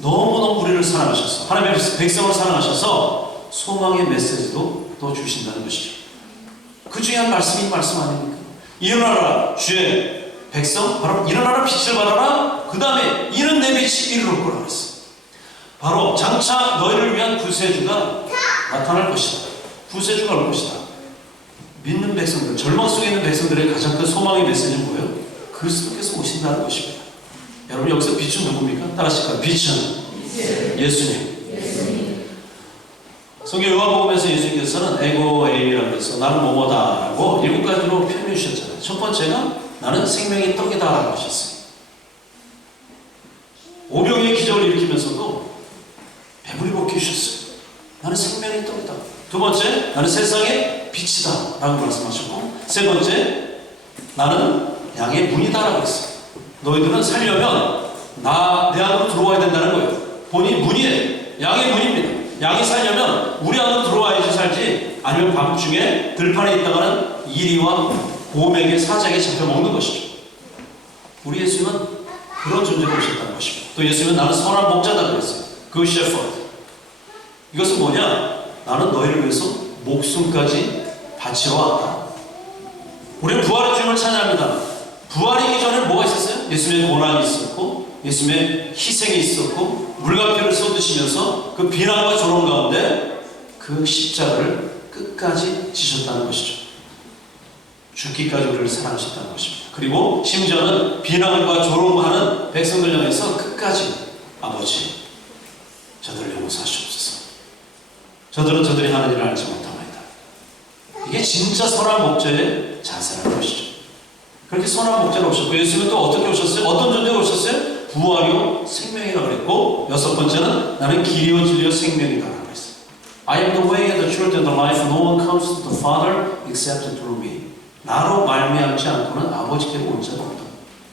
너무너무 우리를 사랑하셔서, 하나님의 백성을 사랑하셔서 소망의 메시지도 또 주신다는 것이죠. 그 중에 한 말씀이 이 말씀 아닙니까? 일어나라, 주의 백성. 바로 일어나라, 빛을 발하라. 그 다음에 이는 내 빛이 이르러 올 거라고 했어요. 바로 장차 너희를 위한 구세주가 나타날 것이다. 구세주가 올 것이다. 믿는 백성들, 절망 속에 있는 백성들의 가장 큰 소망의 메시지는 뭐예요? 그리스도께서 오신다는 것입니다. 여러분, 여기서 빛은 누굽니까? 따라하실까요? 빛은 예수님. 성경 요한복음에서 예수님께서는 에고 에임이라고 해서 나는 뭐뭐다라고 7가지로 표현해 주셨잖아요. 첫 번째가 나는 생명의 떡이다라고 하셨어요. 오병이의 기적을 일으키면서도 배불리 먹게 해주셨어요. 나는 생명의 떡이다. 두 번째, 나는 세상의 빛이다 라고 말씀하셨고, 세 번째, 나는 양의 문이다 라고 했어요. 너희들은 살려면 내 안으로 들어와야 된다는 거예요. 본이 문이에요. 양의 문입니다. 양이 살려면 우리 안으로 들어와야지 살지, 아니면 밤중에 들판에 있다가는 이리와 곰에게 사자에게 잡혀 먹는 것이죠. 우리 예수님은 그런 존재로 오셨다는 것입니다. 또 예수님은 나는 선한 목자다 그랬어요. 그 셰퍼드. 이것은 뭐냐? 나는 너희를 위해서 목숨까지 바치러 왔다. 우리는 부활의 주님을 찬양합니다. 부활이기 전에 뭐가 있었어요? 예수님의 고난이 있었고, 예수님의 희생이 있었고, 물과 피를 쏟으시면서 그 비난과 조롱 가운데 그 십자가를 끝까지 지셨다는 것이죠. 죽기까지 우리를 사랑하셨다는 것입니다. 그리고 심지어는 비난과 조롱하는 백성들 향해서 끝까지 아버지, 저들을 용서하시옵소서. 저들은 저들이 하는 일을 알지 못합니다. 이게 진짜 선한 목자의 자세라는 것이죠. 그렇게 선한 목자로 오셨고, 예수님은 또 어떻게 오셨어요? 어떤 존재로 오셨어요? 부활이요 생명이라고 그랬고, 여섯 번째는 나는 길이요 진리요 생명이다라고 했어요. I am the way and the truth and the life. No one comes to the Father except through me. 나로 말미암지 않고는 아버지께로 올 자가 없다.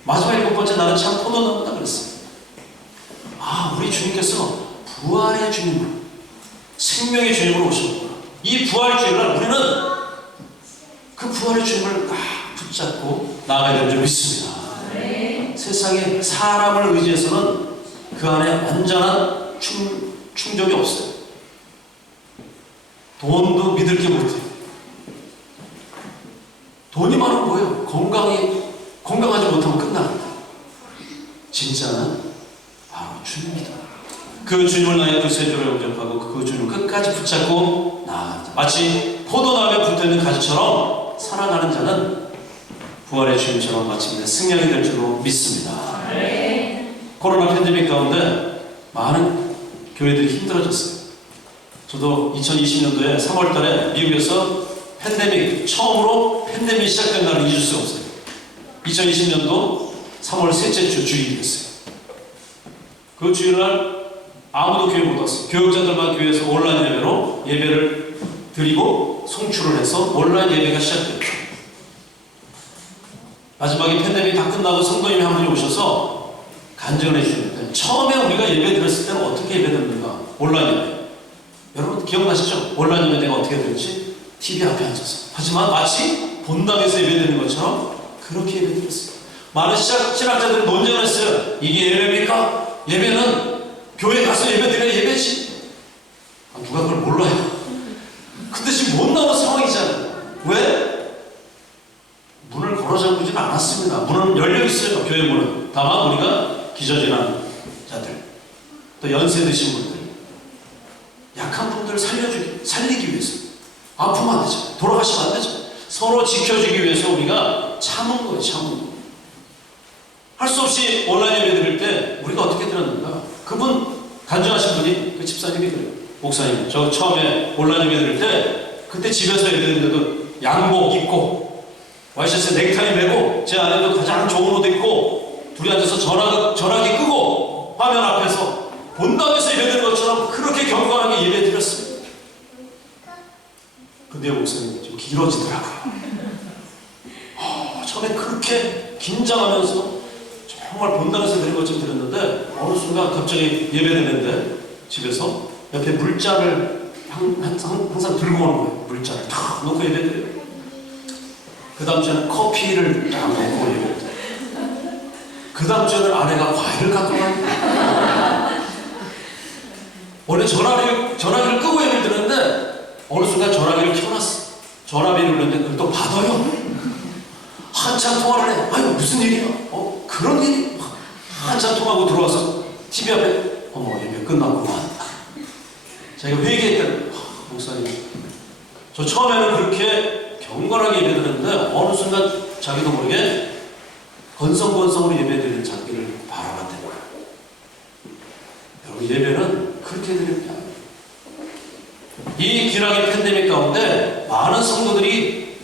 마지막 일곱 번째, 나는 참 포도나무다 그랬어요. 우리 주님께서 부활의 주님으로, 생명의 주님으로 오셨구나. 이 부활주의를 우리는 그 부활의 주님을 붙잡고 나아가야 될 줄 믿습니다. 세상에 사람을 의지해서는 그 안에 완전한 충족이 없어요. 돈도 믿을 게 못해요. 돈이 많으면 뭐예요? 건강하지 못하면 끝납니다. 진짜는 바로 주님입니다. 그 주님을 나의 구세주로 영접하고 그 주님을 끝까지 붙잡고 나아간다. 마치 포도나무에 붙어있는 가지처럼 살아가는 자는 부활의 주님처럼 마침내 승리하게 될 줄로 믿습니다. 네. 코로나 팬데믹 가운데 많은 교회들이 힘들어졌어요. 저도 2020년도에 3월 달에 미국에서 처음으로 팬데믹이 시작된 날을 잊을 수가 없어요. 2020년도 3월 셋째 주 주일이었어요. 그 주일날 아무도 교회 못 왔어요. 교역자들만 교회에서 온라인 예배로 예배를 드리고 송출을 해서 온라인 예배가 시작됐죠. 마지막에 팬데믹 다 끝나고 성도님이 한 분이 오셔서 간증을 해주셨는데, 처음에 우리가 예배 드렸을 때는 어떻게 예배 드립니까? 온라인 예배. 여러분 기억나시죠? 온라인 예배 내가 어떻게 드렸지? TV 앞에 앉아서. 하지만 마치 본당에서 예배 드리는 것처럼 그렇게 예배 드렸어요. 많은 신학자들은 논쟁을 했어요. 이게 예배입니까? 예배는 교회 가서 예배 드려야 예배지. 누가 그걸 몰라요. 근데 지금 못 나오는 상황이잖아요. 왜? 문을 걸어잠그지는 않았습니다. 문은 열려있어요. 교회 문은. 다만 우리가 기저질환 자들, 또 연세 드신 분들, 약한 분들을 살리기 위해서. 아프면 안 되죠. 돌아가시면 안 되죠. 서로 지켜주기 위해서 우리가 참은 거예요. 참은 거. 할 수 없이 온라인 예배 드릴 때 우리가 어떻게 드렸는가? 그분 간증하신 분이 그 집사님이 그래요. 목사님, 저 처음에 온라인 예배 드릴 때 그때 집에서 예배 드리는데도 양복 입고 와이셔츠 넥타이 메고 제 아내도 가장 좋은 옷 입고 둘이 앉아서 전화기 끄고 화면 앞에서 본당에서 예배 드리는 것처럼 그렇게 경건하게 예배 드렸어요. 근데 목사님이 좀 길어지더라고요. 처음에 그렇게 긴장하면서 정말 본당에서 드린 것처럼 드렸는데 어느 순간 갑자기 예배 드리는데 집에서 옆에 물잔을 항상 들고 오는 거예요. 물잔을 탁 놓고 예배 드려요. 그 다음 주에는 커피를 딱 놓고 예배 드려요. 그 다음 주에는 아내가 과일을 갖고 가요. 원래 전화기를 끄고 예배 드렸는데 어느 순간 전화기를 켜놨어. 전화비를 울렸는데 그걸 또 받아요. 한참 통화를 해. 아유 무슨 일이야? 그런 일이? 한참 통화하고 들어와서 TV 앞에 어머 예배 끝났구만. 자기가 회개했더니 목사님 저 처음에는 그렇게 경건하게 예배 드렸는데 어느 순간 자기도 모르게 건성건성으로 예배 드리는 자기를 바라봤다는 거예요. 여러분 예배는 그렇게 드립니다. 이 기나긴 팬데믹 가운데 많은 성도들이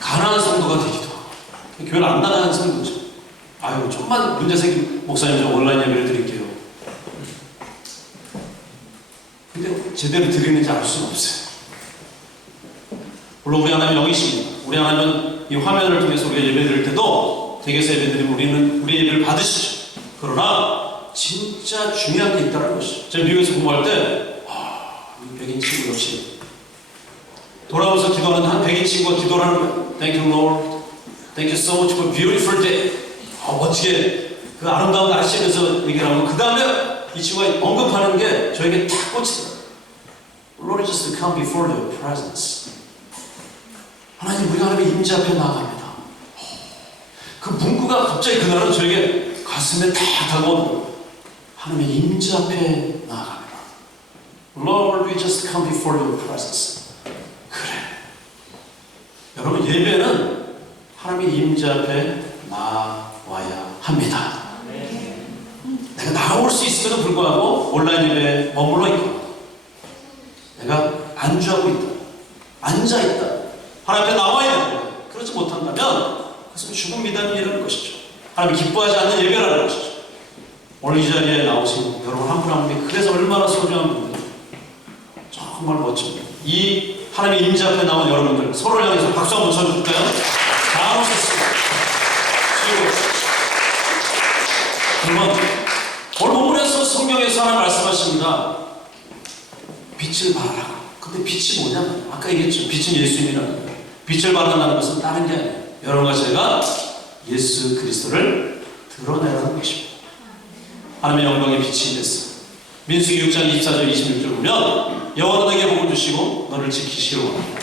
가난한 성도가 되기도 하고 교회를 안 나가는 성도죠. 아유 좀만 문제 생긴 목사님 좀 온라인 예배를 드릴게요. 근데 제대로 드리는지 알 수는 없어요. 물론 우리 하나님 영이십니다. 우리 하나님은 이 화면을 통해서 우리가 예배 드릴 때도 댁에서 예배 드리면 우리는 우리 예배를 받으시죠. 그러나 진짜 중요한 게 있다는 것이죠. 제가 미국에서 공부할 때 백인 친구 역시 돌아오면서 기도하는 한 백인 친구가 기도를 하는 거예요. Thank you Lord, Thank you so much for a beautiful day. 멋지게 그 아름다운 날씨에 대해서 얘기를 하고 그 다음에 이 친구가 언급하는 게 저에게 탁 꽂히더라고요. Lord just come before your presence. 하나님 우리가 하나님의 임재 앞에 나아갑니다. 그 문구가 갑자기 그날은 저에게 가슴에 탁 다가오는 거예요. 하나님의 임재 앞에 나아갑니다. Lord, we just come before your presence. 그래. 여러분 예배는 하나님의 임재 앞에 나와야 합니다. 내가 나올 수 있음에도 불구하고 온라인 예배에 머물러 있고 내가 안주하고 있다. 앉아있다. 하나님 앞에 나와야 되는 거예요. 그렇지 못한다면 그것은 죽은 미담이라는 것이죠. 하나님 기뻐하지 않는 예배라는 것이죠. 오늘 이 자리에 나오신 여러분 한 분 한 분이 그래서 얼마나 소중한 분들 정말 멋집니다. 이 하나님의 임재 앞에 나온 여러분들 서로를 향해서 박수 한번 쳐줄까요? 잘 오셨습니다. 그러면 오늘 본문에서 성경에서 하나 말씀하십니다. 빛을 발하라. 근데 빛이 뭐냐? 아까 얘기했죠. 빛은 예수님이라는 거예요. 빛을 발한다는 것은 다른 게 아니에요. 여러분과 제가 예수 그리스도를 드러내라는 것입니다. 하나님의 영광의 빛이 됐어. 민수기 6장 24절 26절 보면 여호와는 내게 복을 주시고 너를 지키시기를 원합니다.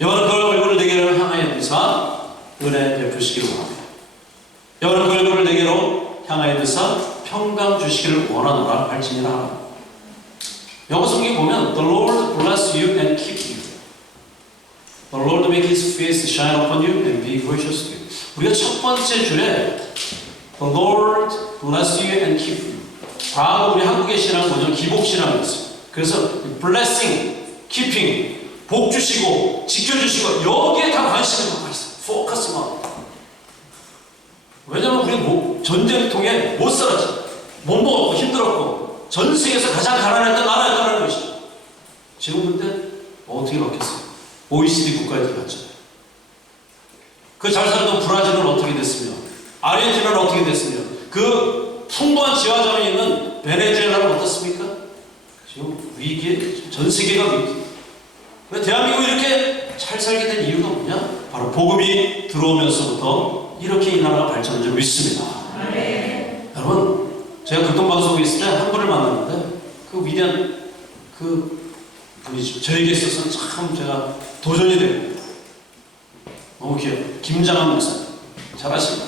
여호와는 그 얼굴을 내게로 향하여 드사 은혜 베푸시기를 원합니다. 여호와는 그 얼굴을 내게로 향하여 드사 평강 주시기를 원하노라 할지니라. 영어 성경 보면 The Lord bless you and keep you. The Lord make His face shine upon you and be gracious to you. 우리가 첫 번째 줄에 The Lord bless you and keep you. 과거 우리 한국의 신앙은 뭐죠? 기복신앙이 있어요. 그래서 blessing, keeping, 복 주시고 지켜주시고 여기에 다 관심을 갖고 있어요. 포커스만. 왜냐면 우리 전쟁을 통해 못 살았지. 못 먹었고 힘들었고 전 세계에서 가장 가난했던 나라였다는 것이죠. 지금 근데 어떻게 바뀌었어요? OECD 국가에 들어갔잖아요. 그 잘 살던 브라질은 어떻게 됐으며 아르헨티나는 어떻게 됐으며 그 풍부한 지하자원이 있는 베네수엘라는 어떻습니까? 지금 위기에 전 세계가 위기. 왜 대한민국이 이렇게 잘 살게 된 이유가 뭐냐? 바로 복음이 들어오면서부터 이렇게 이 나라가 발전한 줄 믿습니다. 네. 여러분, 제가 극동방송에 있을 때 한 분을 만났는데 그 위대한 그 분이죠. 저에게 있어서는 참 제가 도전이 됩니다. 너무 귀여워. 김장한 목사님. 잘 아십니다.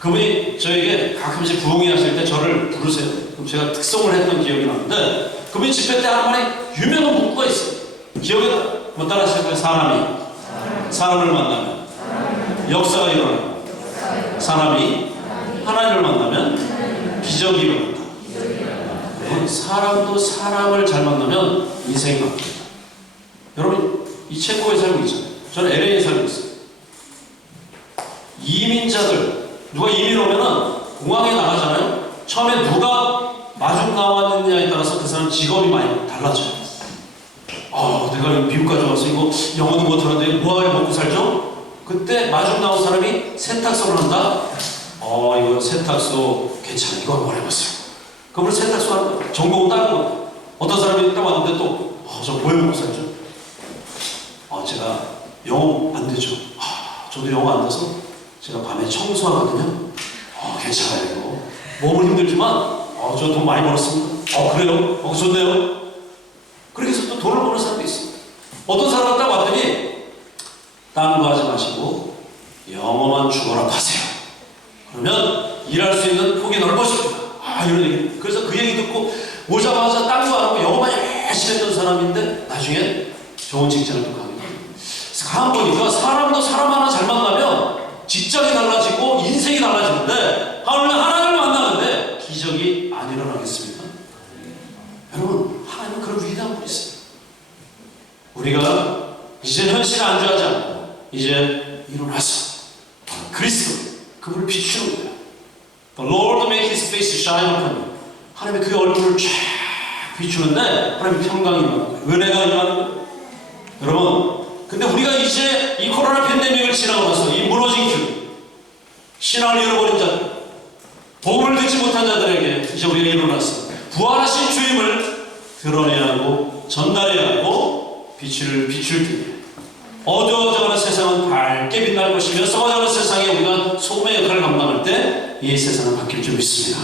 그분이 저에게 가끔씩 부흥회 하실 때 저를 부르세요. 그럼 제가 특송을 했던 기억이 나는데 그분이 집회 때 한 말에 유명한 문구가 있어요. 기억에 못 따라 하실 거예요. 사람을 만나면 역사가 일어나고 사람이 하나님을 만나면 기적이 일어난다. 사람도 사람을 잘 만나면 인생이 바뀝니다. 여러분 이 체코에 살고 있잖아요. 저는 LA에 살고 있어요. 이민자들 누가 이민 오면은 공항에 나가잖아요. 처음에 누가 마중 나왔느냐에 따라서 그 사람 직업이 많이 달라져요. 내가 미국까지 와서 이거 영어도 못하는데 뭐하게 먹고 살죠? 그때 마중 나온 사람이 세탁소를 한다? 이거 세탁소 괜찮아. 이거 한번 해봤어요. 그러면 세탁소 하는 거예요. 전공은 다른 거예요. 어떤 사람이 딱 왔는데 또 저 뭐 해먹고 살죠? 제가 영어 안 되죠. 저도 영어 안 돼서 제가 밤에 청소하거든요. 괜찮아요. 이거. 몸은 힘들지만 저 돈 많이 벌었습니다. 그래요? 좋네요. 그렇게 해서 또 돈을 버는 사람도 있습니다. 어떤 사람은 딱 왔더니 딴 거 하지 마시고 영어만 죽어라 하세요. 그러면 일할 수 있는 폭이 넓어집니다. 이런 얘기. 그래서 그 얘기 듣고 오자마자 딴 거 안 하고 영어만 열심히 했던 사람인데 나중에 좋은 직장을 또 가게 됩니다. 가만 보니까 사람도 사람 하나 잘 만나면 직장이 달라지고 인생이 달라지는데 하나님을 만나는데 기적이 안 일어나겠습니까? 여러분 하나님은 그런 위대한 분이세요. 우리가 이제 현실에 안주하지 않고 이제 일어나서 그리스도 그분을 비추는 거예요. The Lord make His face shine upon you. 하나님의 그 얼굴을 쫙 비추는데 하나님의 평강이 임하는 거예요. 은혜가 임하는 거예요. 여러분 근데 우리가 이제 이 코로나 팬데믹을 지나고 나서 이 무너진 길 신앙을 잃어버린 자들 복음을 듣지 못한 자들에게 이제 우리가 일어나서 부활하신 주임을 드러내야 하고 전달해야 하고 비출 때 어두워져가는 세상은 밝게 빛날 것이며 썩어져가는 세상에 우리가 소금의 역할을 감당할 때 이 세상은 바뀔 줄 믿습니다.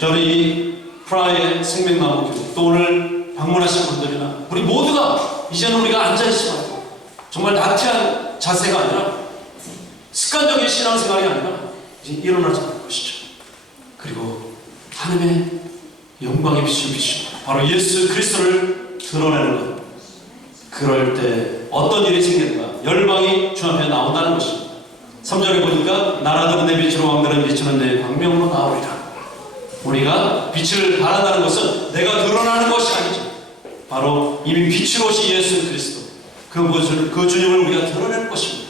저는 이 프라하의 생명나무 교회 또 오늘 방문하신 분들이나 우리 모두가 이제는 우리가 앉아있지 말고 정말 나태한 자세가 아니라 습관적인 신앙생활이 아니라 이제 일어나자는 것이죠. 그리고 하나님의 영광의 빛을 비추고 바로 예수 그리스도를 드러내는 것. 그럴 때 어떤 일이 생기는가? 열방이 주 앞에 나온다는 것입니다. 3절에 보니까 나라들은 내 빛으로 왕들은 비추는 내 광명으로 나오리라. 우리가 빛을 발한다는 것은 내가 드러나는 것이 아니죠. 바로 이미 빛으로 오신 예수 그리스도 그 주님을 우리가 드러내는 것입니다.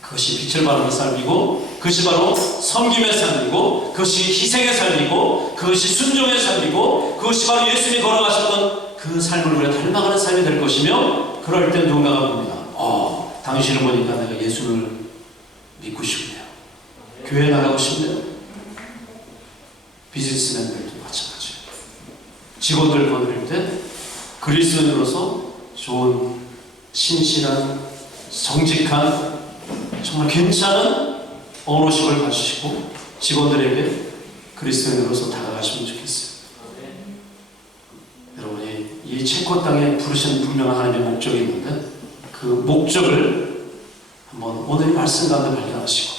그것이 빛을 발하는 삶이고 그것이 바로 섬김의 삶이고 그것이 희생의 삶이고 그것이 순종의 삶이고 그것이 바로 예수님이 걸어가셨던 그 삶을 우리가 닮아가는 삶이 될 것이며 그럴 때 누군가가 봅니다. 당신을 보니까 내가 예수를 믿고 싶네요. 교회 나가고 싶네요. 비즈니스맨들도 마찬가지예요. 직원들 거느릴 때 그리스도인으로서 좋은 신실한 정직한 정말 괜찮은 오너십을 가지시고 직원들에게 그리스도인으로서 다가가시면 좋겠어요. 여러분이 이 체코 땅에 부르신 분명한 하나님의 목적이 있는데 그 목적을 한번 오늘 말씀 가운데 발견하시고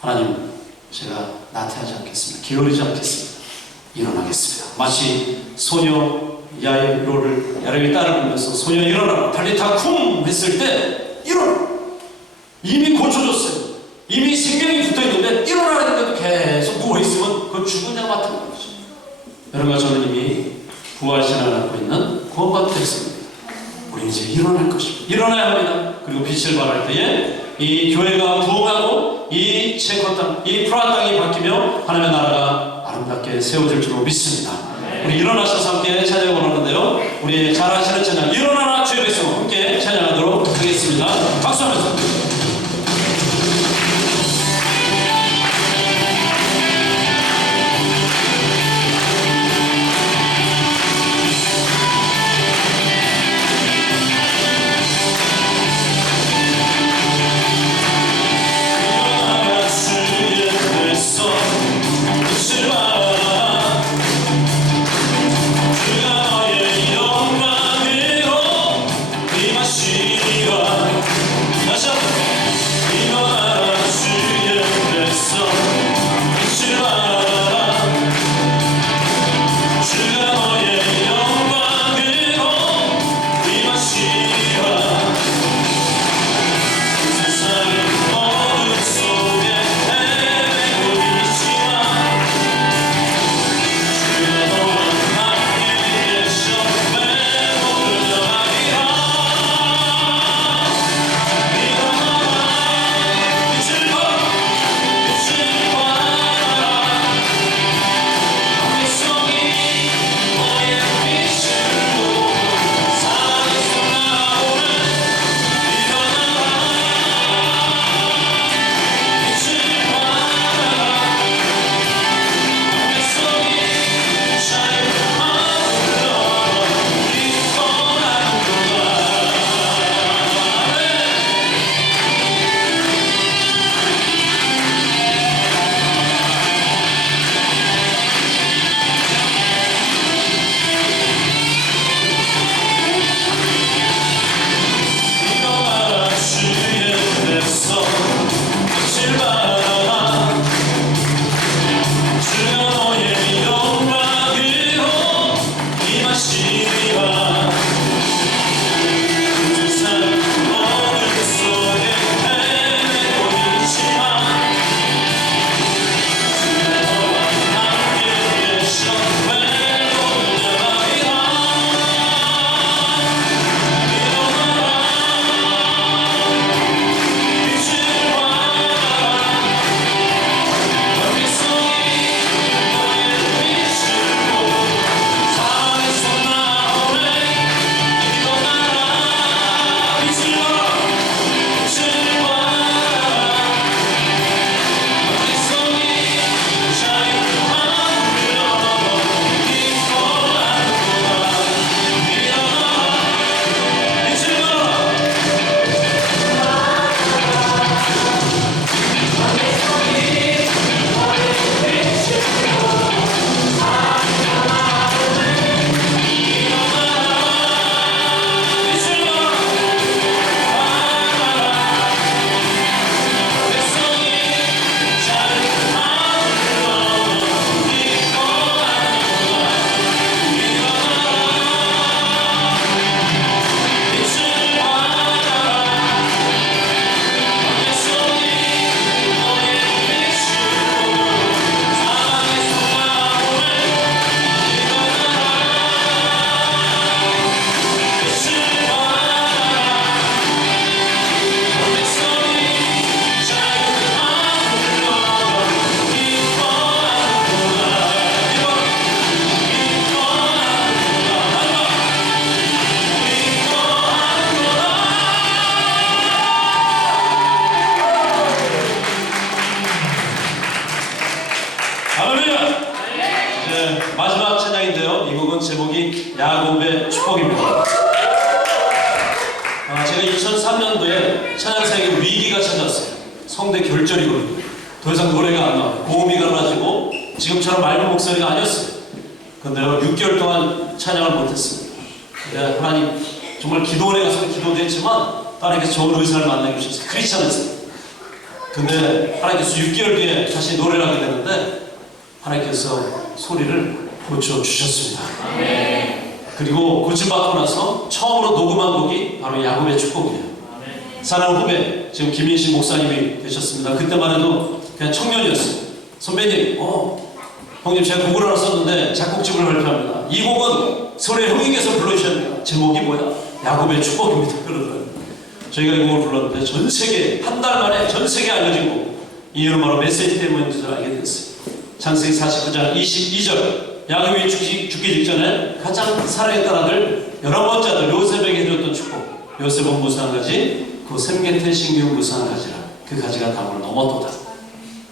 하나님, 제가 나태하지 않겠습니다. 게으르지 않겠습니다. 일어나겠습니다. 마치 소녀 야이로의 딸을 보면서 소녀 일어나라 달리타 쿵 했을 때 일어나. 이미 고쳐졌어요. 이미 생명이 붙어있는데 일어나는데도 계속 누워있으면 그건 죽은 자가 마찬가지죠. 여러분과 저는 이미 부활신을 갖고 있는 구원받은 백성입니다. 우리 이제 일어날 것입니다. 일어나야 합니다. 그리고 빛을 발할 때에 이 교회가 부흥하고 이 체코 땅, 이 프라 땅이 바뀌며 하나님의 나라가 아름답게 세워질 줄로 믿습니다. 우리 일어나셔서 함께 찬양을 원하는데요. 우리 잘 아시는 찬양 일어나라 주의 백성 함께 찬양하도록 하겠습니다. 박수하면서 마지막 찬양인데요. 이 곡은 제목이 야곱의 축복입니다. 제가 2003년도에 찬양사에게 위기가 찾아왔어요. 성대 결절이거든요. 더 이상 노래가 안 나와요. 고음이 갈라지고 지금처럼 맑은 목소리가 아니었어요. 근데 6개월 동안 찬양을 못했습니다. 하나님 정말 기도원에 가서 기도도 했지만 하나님께서 좋은 의사를 만나게 주셨어요. 크리스찬에서. 근데 하나님께서 6개월 뒤에 다시 노래를 하게 되는데 하나님께서 소리를 고쳐주셨습니다. 그리고 고침받고 나서 처음으로 녹음한 곡이 바로 야곱의 축복이에요. 사랑 후배, 지금 김인식 목사님이 되셨습니다. 그때만 해도 그냥 청년이었어요. 선배님, 형님 제가 곡을 하나 썼는데 작곡집을 발표합니다. 이 곡은 설의 형님께서 불러주셔야 돼요. 제목이 뭐야? 야곱의 축복입니다. 그러더라고요. 저희가 이 곡을 불렀는데 전 세계, 한 달 만에 전 세계에 알려진 곡. 이 이유는 바로 메시지 때문인 줄 알게 됐어요. 창세기 49장 22절. 야곱이 죽기 직전에 가장 사랑했던 아들 11번째 아들 요셉에게 해줬던 축복. 요셉은 무수한 가지, 그 샘곁에 신기운 무수한 가지라. 그 가지가 담을 넘었도다.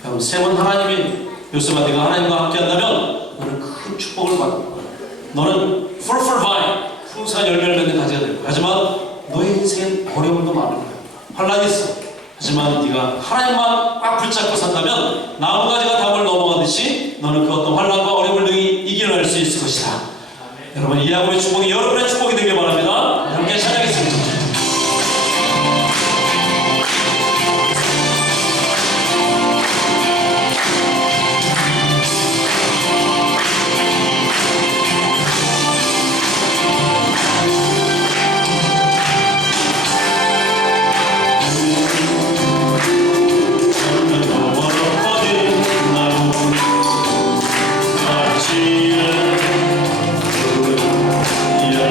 그럼 샘은 하나님이 요셉아 네가 하나님과 함께 한다면 너는 큰 축복을 받을 거야. 너는 fruitful vine, 풍성한 열매를 맺는 가지가 될 거야. 하지만 너의 인생엔 어려움도 많을 거야. 환란이 있어. 하지만 네가 하나님만 꽉 붙잡고 산다면 나무가지가 담을 넘어가듯이 너는 그 어떤 환란과 어려움을 능히 이겨낼 수 있을 것이다. 여러분 이 야곱의 축복이 여러분의 축복이 되길 바랍니다. 함께 찬양하겠습니다. Yeah.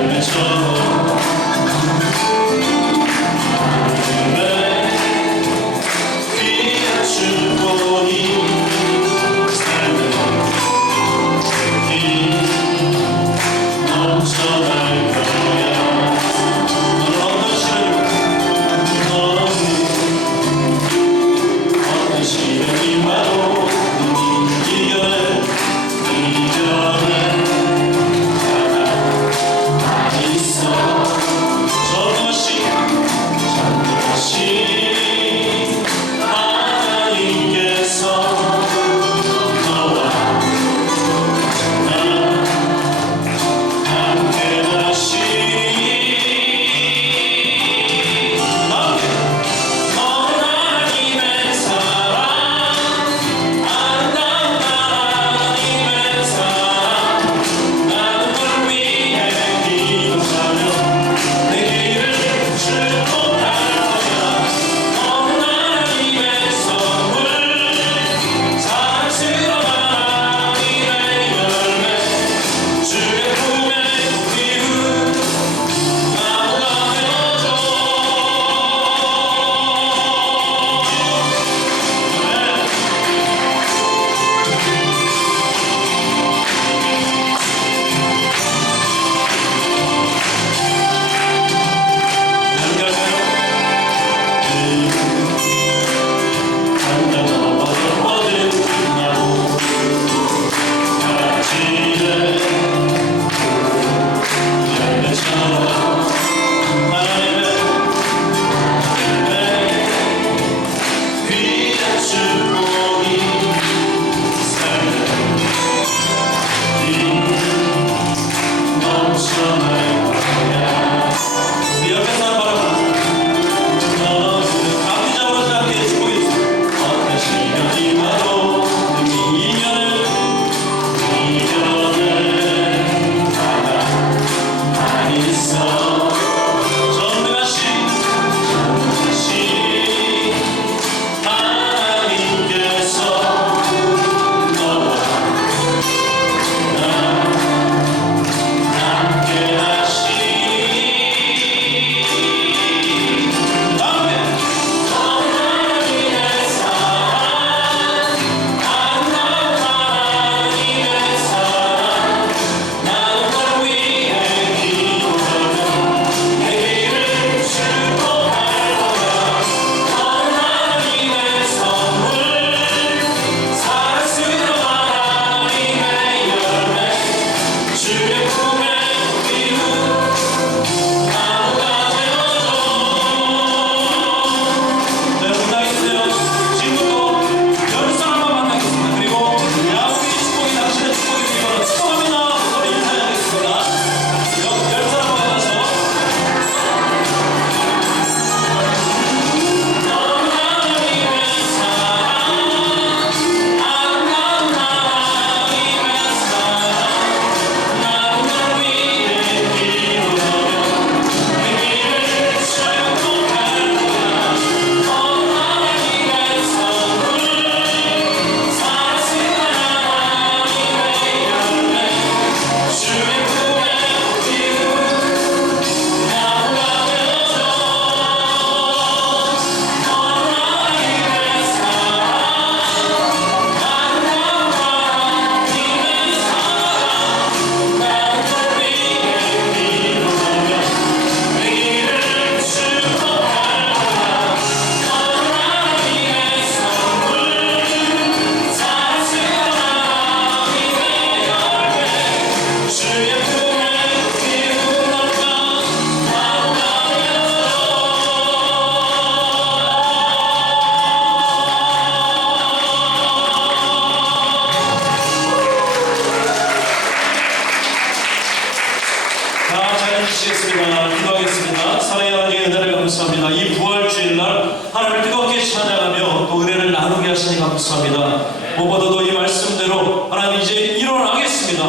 감사합니다. 이 부활 주일날 하나님을 뜨겁게 찬양하며 또 은혜를 나누게 하시니 감사합니다. 무엇보다도 이 말씀대로 하나님 이제 일어나겠습니다.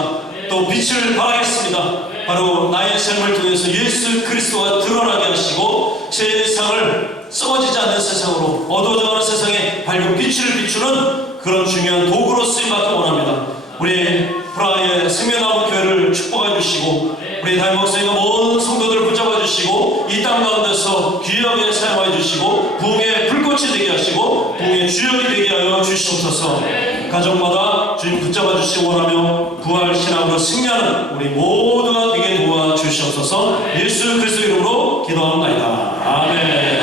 또 빛을 발하겠습니다. 바로 나의 삶을 통해서 예수 그리스도가 드러나게 하시고 세상을 썩어지지 않는 세상으로 어두워져가는 세상에 밝은 빛을 비추는 그런 중요한 도구로 쓰임받기 원합니다. 우리 프라하의 생명나무 교회를 축복해 주시고 우리 담임 목사님과 모든 성도들을 붙잡아 주시고 이 땅 가운데서 귀하게 사용해 주시고 부흥의 불꽃이 되게 하시고 부흥의 주역이 되게 하여 주시옵소서. 가정마다 주님 붙잡아 주시기 원하며 부활 신앙으로 승리하는 우리 모두가 되게 도와주시옵소서. 예수 그리스도 이름으로 기도합니다. 아멘.